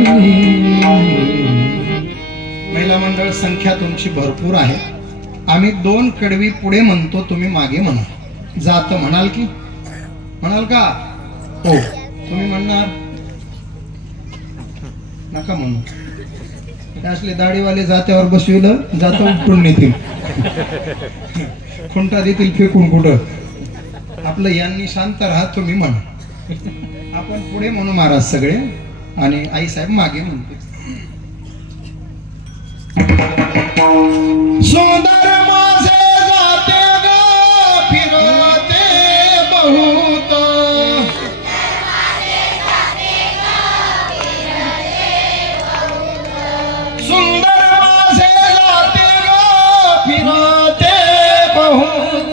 महिला मंडळ संख्या तुमची भरपूर आहे. आम्ही 2 कडवी पुढे म्हणतो, तुम्ही मागे म्हणा. जात म्हणाल की म्हणाल का? हो. तुम्ही म्हणणार नका म्हणू. असले दाढीवाले जात्यावर बसविलं, जात उठून नेतील, खुंटा देतील फेकून कुठं. आपलं यांनी शांत राहा, तुम्ही म्हणा. आपण पुढे म्हणू महाराज सगळे आणि आई साहेब मागे म्हणते. सुंदर माझे जाते ग फिरते बहुत, सुंदर माझे जाते ग फिरते बहुत,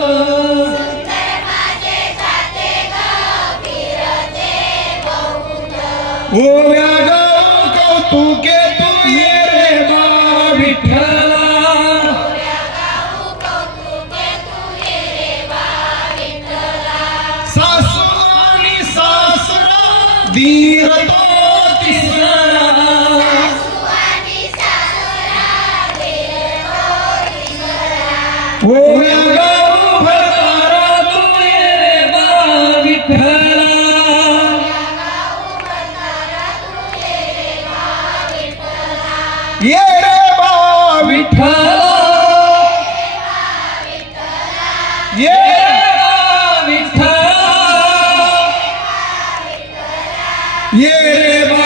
ओव्या गाऊ कौतुके तू ये रे बा विठ्ठला, सासू आणि सासरा धीर तो तिसरा, ओव्या गाऊ भरतारा तू ये रे बा विठ्ठला, ये रे बा विठ्ठला, ये रे बा विठ्ठला, ये रे बा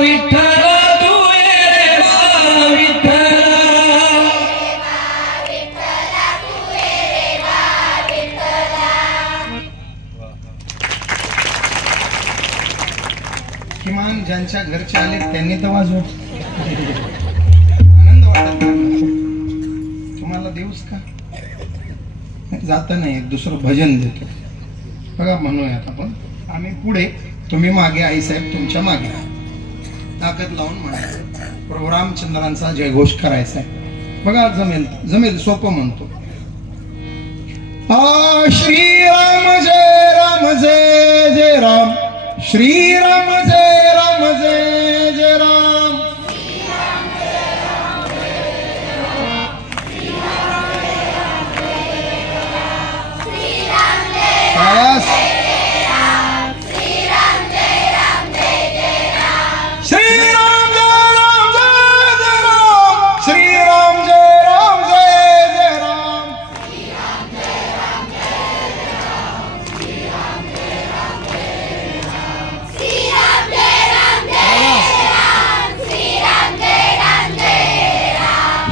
विठ्ठला, तू ये रे बा विठ्ठला, किमान ज्यांच्या घरचे आले त्यांनी तर वाजव. आनंद वाटत तुम्हाला देऊच का? जात नाही, एक दुसरं भजन देतो बघा, म्हणूयात आपण. आम्ही पुढे, तुम्ही मागे, आई साहेब तुमच्या मागे, ताकद लावून म्हणायचं. प्रभू रामचंद्रांचा जयघोष करायचा आहे बघा. जमेल जमेल, सोपं म्हणतो. श्रीराम जय राम जय जय राम, श्रीराम जय राम जय जय राम, श्रीराम जय राम जय जय राम,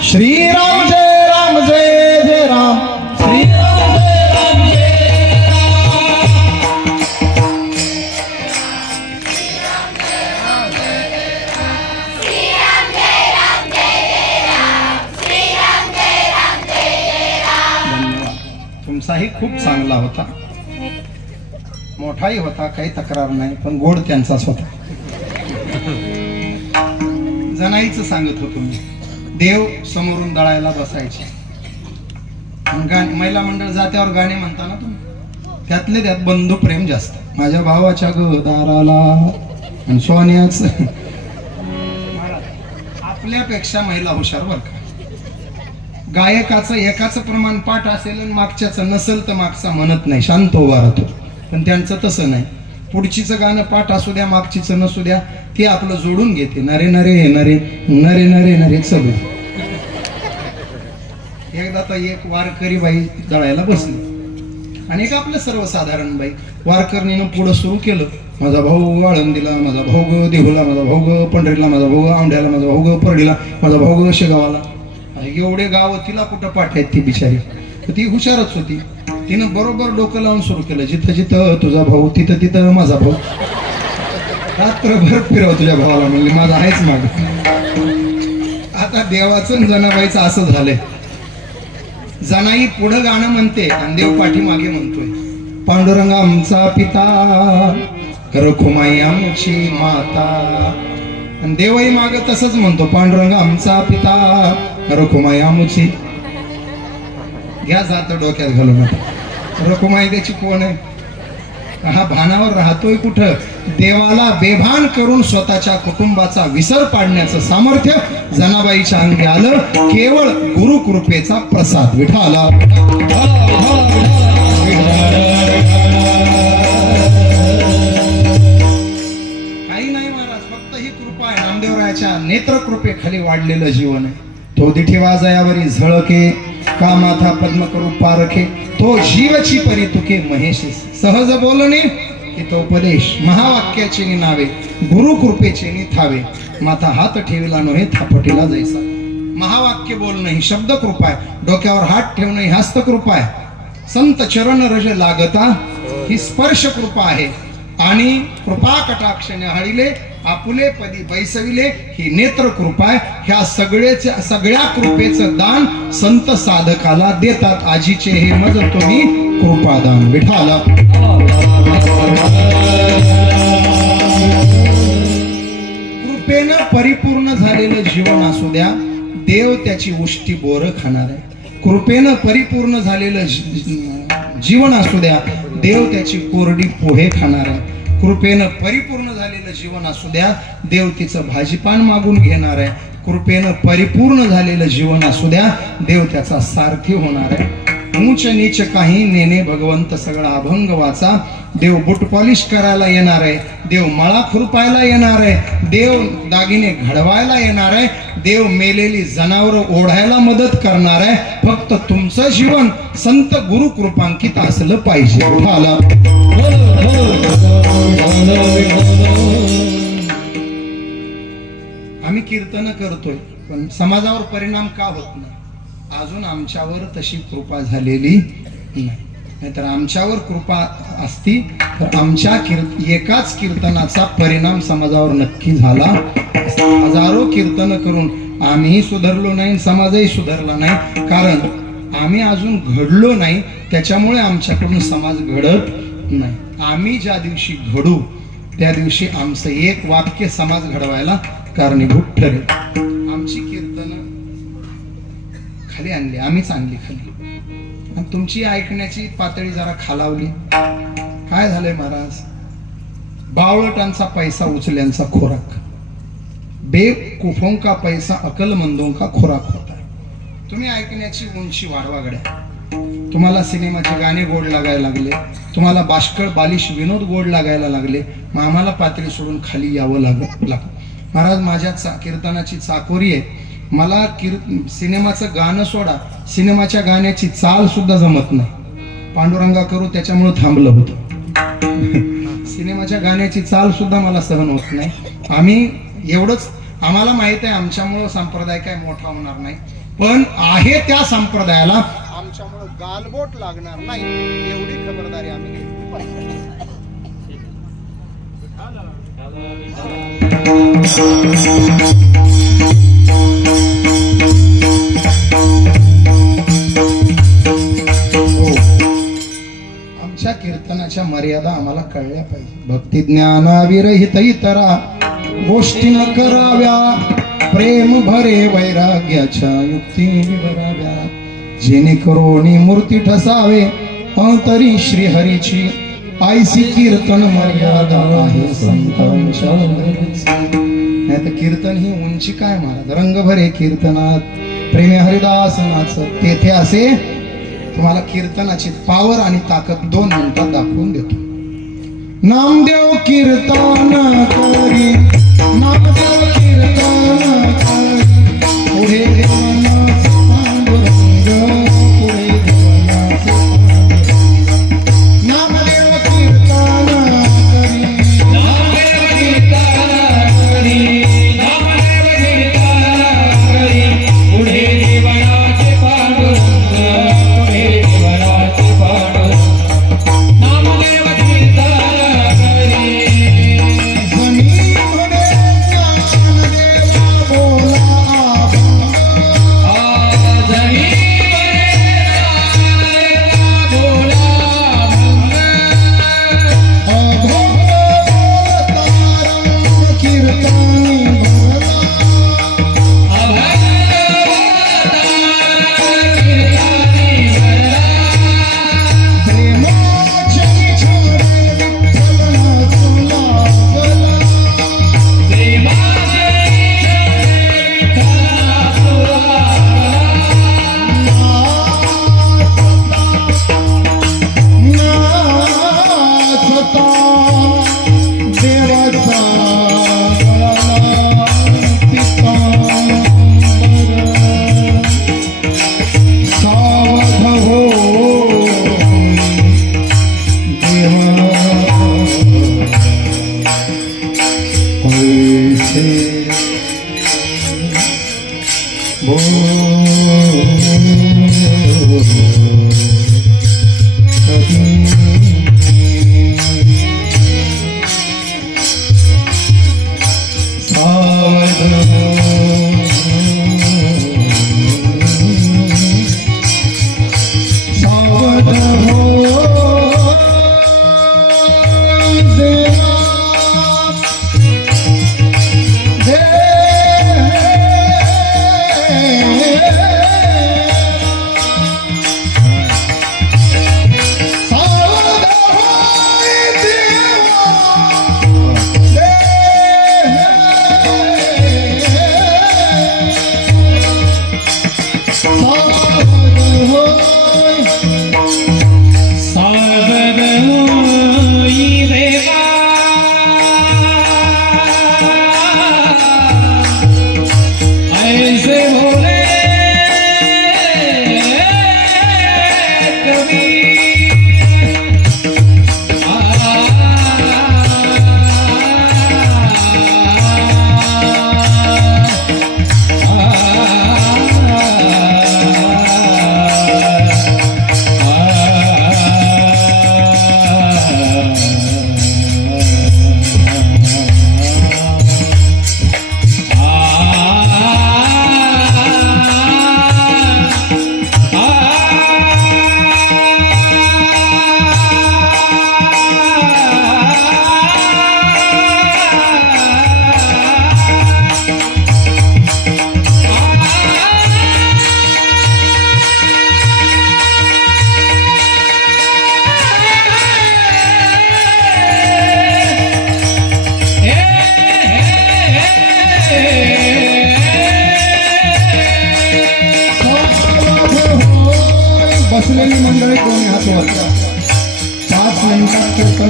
श्रीराम जय राम जय राम. तुमचाही खूप चांगला होता, मोठाही होता, काही तक्रार नाही, पण गोड त्यांचाच होता. जनाईचं सांगत होतो मी, देव समोरून दळायला बसायचे, महिला मंडळ जात्यावर गाणे म्हणताना तुम्ही, त्यातले त्यात बंधू प्रेम जास्त. माझ्या भावाच्या दाराला आणि सोन्याच, आपल्यापेक्षा महिला हुशार बर का. गायकाचं एकाचं प्रमाण पाठ असेल आणि मागच्याचं नसेल तर मागचा म्हणत नाही, शांत उभा राहतो. पण त्यांचं तसं नाही, पुढचीचं गाणं पाठ असू द्या मागचीचं नसू द्या, ते आपलं जोडून घेते. नरे नरे नरे नरे नरे नरे चालू. एकदा तर एक वारकरी बाई दळायला बसली आणि एक आपलं सर्वसाधारण बाई, वारकरीनं पुढं सुरू केलं. माझा भाऊ आळंदीला, माझा भाऊ ग देहुला, माझा भाऊ ग पंढरीला, माझा भाऊ ग औंढ्याला, माझा भाऊ ग परडीला, माझा भाऊ ग शेगावाला. एवढे गाव तिला कुठं पाठ आहेत ती बिचारी. ती हुशारच होती, तिनं बरोबर डोकं लावून सुरू केलं. जिथं जिथं तुझा भाऊ तिथं तिथं माझा भाऊ. रात्रभर फिरव तुझ्या भावाला, म्हणले माझा आहेच माग. आता देवाचं जनाबाईचं असं झालंय, जनाई पुढं गाणं म्हणते आणि देव पाठीमागे म्हणतोय. पांडुरंग आमचा पिता, रखुमाई आमची माता. आणि देवही माग तसंच म्हणतो, पांडुरंग आमचा पिता, रखुमाई आमची. घ्या जात डोक्यात घालून. रखुमाई त्याची कोण आहे? हा भानावर राहतोय कुठं? देवाला बेभान करून स्वतःच्या कुटुंबाचा विसर पाडण्याचं सामर्थ्य जनाबाईच्या अंगी आलं. केवळ गुरु कृपेचा प्रसाद. विठाला काही नाही महाराज, फक्त ही कृपा आहे. नामदेवरायाच्या नेत्र कृपेखाली वाढलेलं जीवन आहे. तो दिठी वाजयावरी झळके, का माथा पद्म करू पारखे, तो जीवची परी तुके महेश. सहज बोलणे हितोपदेश महावाक्याचे नावे गुरु कृपेचे थावे माथा हात ठेविला नव्हे थापटीला जैसा. महावाक्य बोलणं ही शब्द कृपा आहे, डोक्यावर हात ठेवणं ही हस्त कृपा आहे, संत चरण रज लागता ही स्पर्श कृपा आहे, आणि कृपा कटाक्षने हळिले आपुले पदी बैसविले ही नेत्र कृपा आहे. ह्या सगळ्या कृपेचं दान संत साधकाला देतात. आजीचे हे मज तुम्ही कृपादान विठाला. कृपेनं परिपूर्ण झालेलं जीवन असू द्या, देव त्याची उष्टी बोर खाणार आहे. कृपेनं परिपूर्ण झालेलं जीवन असू द्या, देव त्याची कोरडी पोहे खाणार आहे. कृपेनं परिपूर्ण झालेलं जीवन असू द्या, देव तिचं भाजीपान मागून घेणार आहे. कृपेनं परिपूर्ण झालेलं जीवन असू द्या, देव त्याचा सारथी होणार आहे. उंच नीच काही नेणे भगवंत सगळा अभंग वाचा. देव बूट पॉलिश करायला येणार आहे, देव मळा खुरपायला येणार आहे, देव दागिने घडवायला येणार आहे, देव मेलेली जनावरं ओढायला मदत करणार आहे. फक्त तुमचं जीवन संत गुरु कृपांकित असलं पाहिजे. आम्ही कीर्तन करतोय पण समाजावर परिणाम का होत नाही? अजून आमच्यावर तशी कृपा झालेली नाही. नाहीतर आमच्यावर कृपा असती तर आमच्या एकाच कीर्तनाचा परिणाम समाजावर नक्की झाला. हजारो कीर्तन करून आम्हीही सुधारलो नाही, समाजही सुधारला नाही, कारण आम्ही अजून घडलो नाही. त्याच्यामुळे आमच्याकडून समाज घडत नाही. आम्ही ज्या दिवशी घडू त्या दिवशी आमचं एक वाक्य समाज घडवायला कारणीभूत ठरेल. आमची कीर्तन खाली आणली, आम्हीच आणली खाली, आणि तुमची ऐकण्याची पातळी जरा खालावली. काय झालंय महाराज? बावळटांचा पैसा उचल्यांचा खोराक, बेवकूफों का पैसा अकलमंदों का खोराक होता है. तुम्ही ऐकण्याची उंची वाढवा गड्या. तुम्हाला सिनेमाचे गाणे गोड लागायला लागले, तुम्हाला बाष्कळ बालिश विनोद गोड लागायला लागले, मग आम्हाला पातळी सोडून खाली यावं लागलं. महाराज माझ्या कीर्तनाची चाकोरी आहे. मला सिनेमाचं गाणं सोडा, सिनेमाच्या गाण्याची चाल सुद्धा जमत नाही. पांडुरंगा करू त्याच्यामुळे थांबलं होतं. सिनेमाच्या गाण्याची चाल सुद्धा मला सहन होत नाही. आम्ही एवढंच, आम्हाला माहित आहे आमच्यामुळं संप्रदाय काय मोठा होणार नाही, पण आहे त्या संप्रदायाला आमच्यामुळं गालबोट लागणार नाही एवढी खबरदारी आम्ही घेतली पाहिजे. आमच्या कीर्तनाच्या मर्यादा आम्हाला कळल्या पाहिजे. भक्ती ज्ञानाविरहित इतरा गोष्टी न कराव्या, प्रेम भरे वैराग्याच्या युक्ती विवराव्या, जेणेकरून मूर्ती ठसावे अंतरी श्रीहरीची, आयसी कीर्तन मर्यादा आहे संतांच्या. नाही तर कीर्तन ही उंची काय महाराज? रंग भरे कीर्तनात प्रेमे हरिदासनाच. तेथे असे तुम्हाला कीर्तनाची पावर आणि ताकद 2 मिनिटात दाखवून देतो. नामदेव कीर्तन करी, नामदेव कीर्तन करी, पुढे देवानाच पांडुरंग, पुढे देवानाच पांडुरंग. नामदेव कीर्तन करी, नामदेव कीर्तन करी, नामदेव कीर्तन करी, पुढे देवानाच पांडुरंग, पुढे देवानाच पांडुरंग. नामदेव कीर्तन करी, जमीन मध्ये ज्ञानदेवा बोला.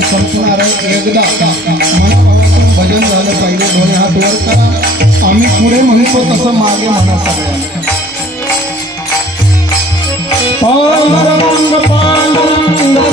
संपणार आहे. एकदा मनाभावातून भजन झालं पाहिजे. दोन्ही हात वर करा. आम्ही पुढे म्हणतो तसं मागे म्हणा सगळ्यांना. पांडुरंग पांडुरंग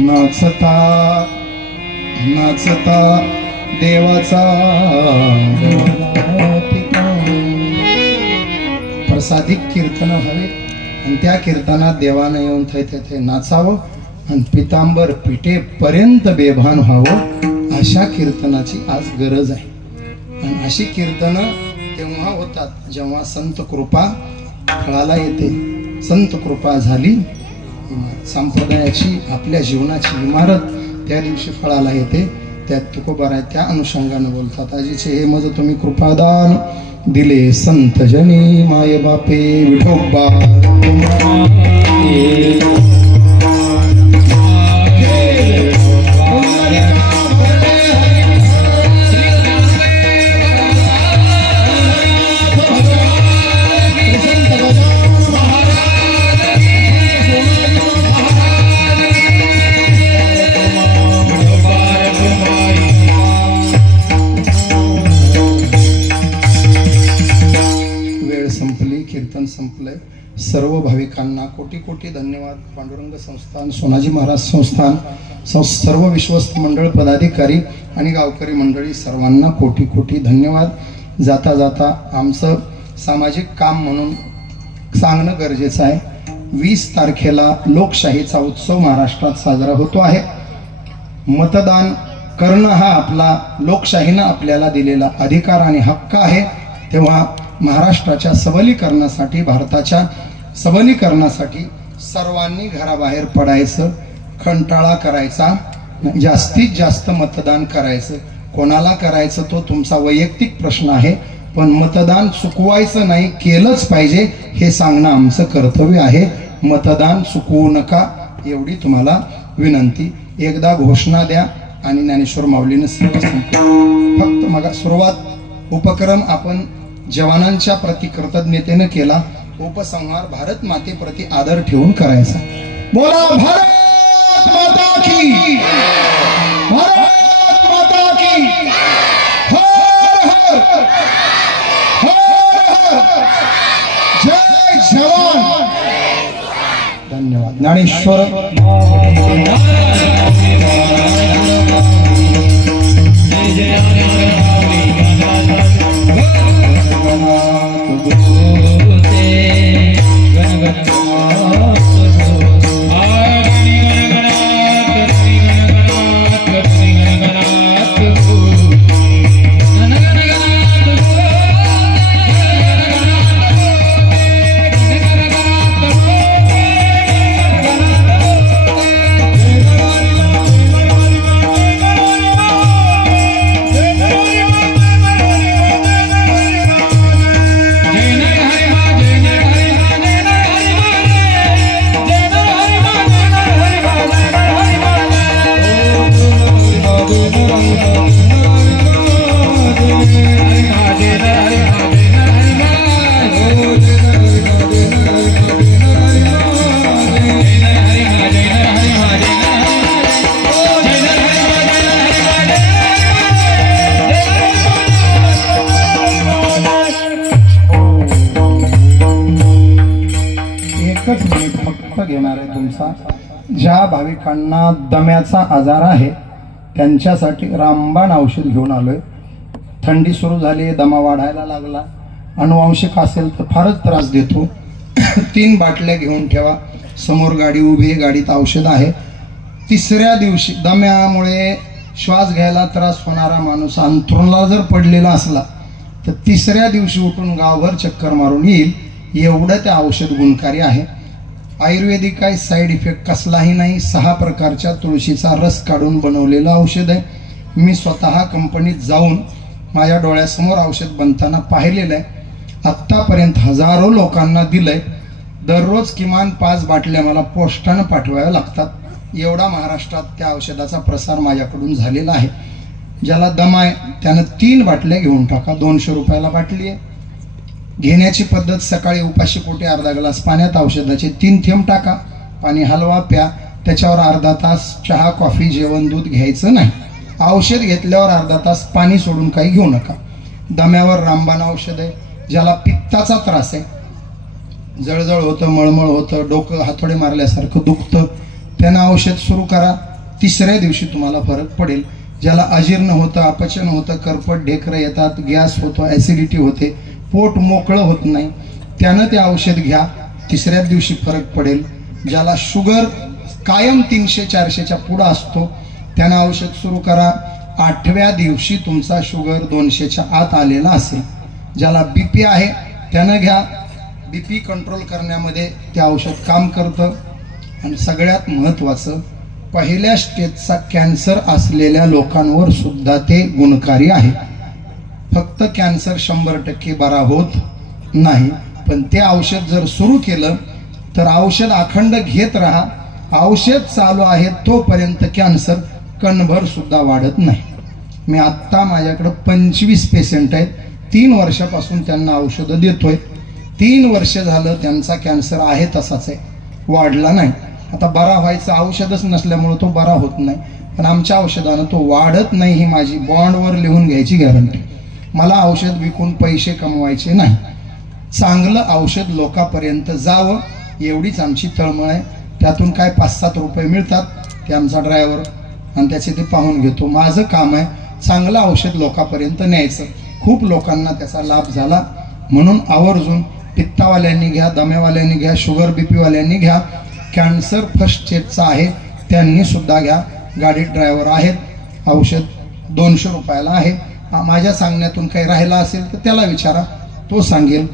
नाचता नाचता देवाचा प्रसादिक कीर्तन हवे आणि त्या कीर्तनात देवानं येऊन तेथे नाचावं आणि पितांबर पिटेपर्यंत बेभान व्हावं. अशा कीर्तनाची आज गरज आहे. आणि अशी कीर्तनं तेव्हा होतात जेव्हा संत कृपा फळाला येते. संत कृपा झाली संप्रदायाची आपल्या जीवनाची इमारत त्या दिवशी फळाला येते. त्यात तुकोबार आहे त्या अनुषंगाने बोलतात. आजीचे हे मज तुम्ही कृपादान दिले संत जनी माय बापे विठोबा. संपलंय. सर्व भाविकांना कोटी कोटी धन्यवाद. पांडुरंग संस्थान, सोनाजी महाराज संस्थान, सर्व विश्वस्त मंडळ पदाधिकारी आणि गावकरी मंडळी सर्वांना कोटी कोटी धन्यवाद. जाता जाता आमचं सामाजिक काम म्हणून सांगणं गरजेचं आहे. 20 तारखेला लोकशाहीचा उत्सव महाराष्ट्रात साजरा होतो आहे. मतदान करणं हा आपला लोकशाहीनं आपल्याला दिलेला अधिकार आणि हक्क आहे. तेव्हा महाराष्ट्राच्या सबलीकरणासाठी, भारताच्या सबलीकरणासाठी सर्वांनी घराबाहेर पडायचं, कंटाळा करायचा, जास्तीत जास्त मतदान करायचं. कोणाला करायचं तो तुमचा वैयक्तिक प्रश्न आहे, पण मतदान चुकवायचं नाही, केलंच पाहिजे हे सांगणं आमचं कर्तव्य आहे. मतदान चुकवू नका एवढी तुम्हाला विनंती. एकदा घोषणा द्या आणि ज्ञानेश्वर माऊलीनं फक्त मग सुरुवात उपक्रम आपण जवानांच्या प्रति कृतज्ञतेने केला. उपसंहार भारत माते प्रति आदर ठेवून करायचा. बोला भारत माता की, भारत माता की, हर हर हर हर, जय जवान. धन्यवाद. ज्ञानेश्वर गण भाविकांचा, ज्या भाविकांना दम्याचा आजार आहे त्यांच्यासाठी रामबाण औषध घेऊन आलोय. थंडी सुरू झाली, दमा वाढायला लागला, अनुवांशिक असेल तर फारच त्रास देतो. 3 बाटल्या घेऊन ठेवा. समोर गाडी उभी आहे, गाडीत औषध आहे. तिसऱ्या दिवशी दम्यामुळे श्वास घ्यायला त्रास होणारा माणूस अंथरुणाला जर पडलेला असला तर तिसऱ्या दिवशी उठून गावभर चक्कर मारून येईल, एवढं ते औषध गुणकारी आहे. आयुर्वेदिक आहे, साईड इफेक्ट कसलाही नाही. 6 प्रकारच्या तुळशीचा रस काढून बनवलेलं औषध आहे. मी स्वतः कंपनीत जाऊन माझ्या डोळ्यासमोर औषध बनताना पाहिलेलं आहे. आत्तापर्यंत हजारो लोकांना दिलंय. दररोज किमान 5 बाटल्या मला पोस्टानं पाठवाव्या लागतात. एवढा महाराष्ट्रात त्या औषधाचा प्रसार माझ्याकडून झालेला आहे. ज्याला दम आहे त्यानं 3 बाटल्या घेऊन टाका. 200 रुपयाला बाटली आहे. घेण्याची पद्धत, सकाळी उपाशी पोटी अर्धा ग्लास पाण्यात औषधाचे 3 थेंब टाका, पाणी हलवा, प्या. त्याच्यावर अर्धा तास चहा, कॉफी, जेवण, दूध घ्यायचं नाही. औषध घेतल्यावर अर्धा तास पाणी सोडून काही घेऊ नका. दम्यावर रामबाण औषध आहे. ज्याला पित्ताचा त्रास आहे, जळजळ होतं, मळमळ होतं, डोकं हातोडे मारल्यासारखं दुखतं, त्यांना औषध सुरू करा. तिसऱ्या दिवशी तुम्हाला फरक पडेल. ज्याला अजीर्ण होतं, अपचन होतं, करपट ढेकरं येतात, गॅस होतो, ॲसिडिटी होते, पोट मोकळं होत नाही, त्यानं ते औषध घ्या. तिसऱ्या दिवशी फरक पडेल. ज्याला शुगर कायम 300-400च्या पुढं असतो त्यानं औषध सुरू करा. 8व्या दिवशी तुमचा शुगर 200च्या आत आलेला असेल. ज्याला बीपी आहे त्यानं घ्या. बीपी कंट्रोल करण्यामध्ये ते औषध काम करतं. आणि सगळ्यात महत्त्वाचं, पहिल्या स्टेजचा कॅन्सर असलेल्या लोकांवर सुद्धा ते गुणकारी आहे. फक्त कॅन्सर 100% बरा होत नाही, पण ते औषध जर सुरू केलं तर औषध अखंड घेत राहा. औषध चालू आहे तोपर्यंत कॅन्सर कणभर सुद्धा वाढत नाही. मी आत्ता माझ्याकडे 25 पेशंट आहेत. 3 वर्षापासून त्यांना औषधं देतोय. 3 वर्ष झालं त्यांचा कॅन्सर आहे तसाच आहे, वाढला नाही. आता बरा व्हायचं औषधच नसल्यामुळे तो बरा होत नाही, पण आमच्या औषधानं तो वाढत नाही. ही माझी बॉन्डवर लिहून घ्यायची गॅरंटी. मला औषध विकून पैसे कमवायचे नाही. चांगलं औषध लोकांपर्यंत जावं एवढीच आमची तळमळ आहे. त्यातून काय 5-7 रुपये मिळतात ते आमचा ड्रायव्हर आणि त्याचे ते पाहून घेतो. माझं काम आहे चांगलं औषध लोकांपर्यंत न्यायचं. खूप लोकांना त्याचा लाभ झाला, म्हणून आवर्जून पित्तावाल्यांनी घ्या, दम्यावाल्यांनी घ्या, शुगर बीपीवाल्यांनी घ्या. कॅन्सर फर्स्ट स्टेजचा आहे त्यांनी सुद्धा घ्या. गाडीत ड्रायव्हर आहेत. औषध 200 रुपयाला आहे. माझ्या सांगण्यातून काही राहिला असेल तर त्याला विचारा, तो सांगेल.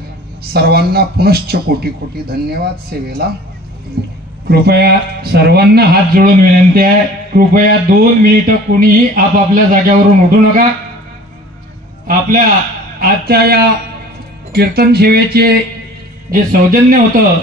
सर्वांना पुनश्च कोटी कोटी धन्यवाद. सेवेला कृपया सर्वांना हात जोडून विनंती आहे, कृपया 2 मिनिटं कोणीही आपापल्या जागेवरून उठू नका. आपल्या आजच्या या कीर्तन सेवेचे जे सौजन्य होतं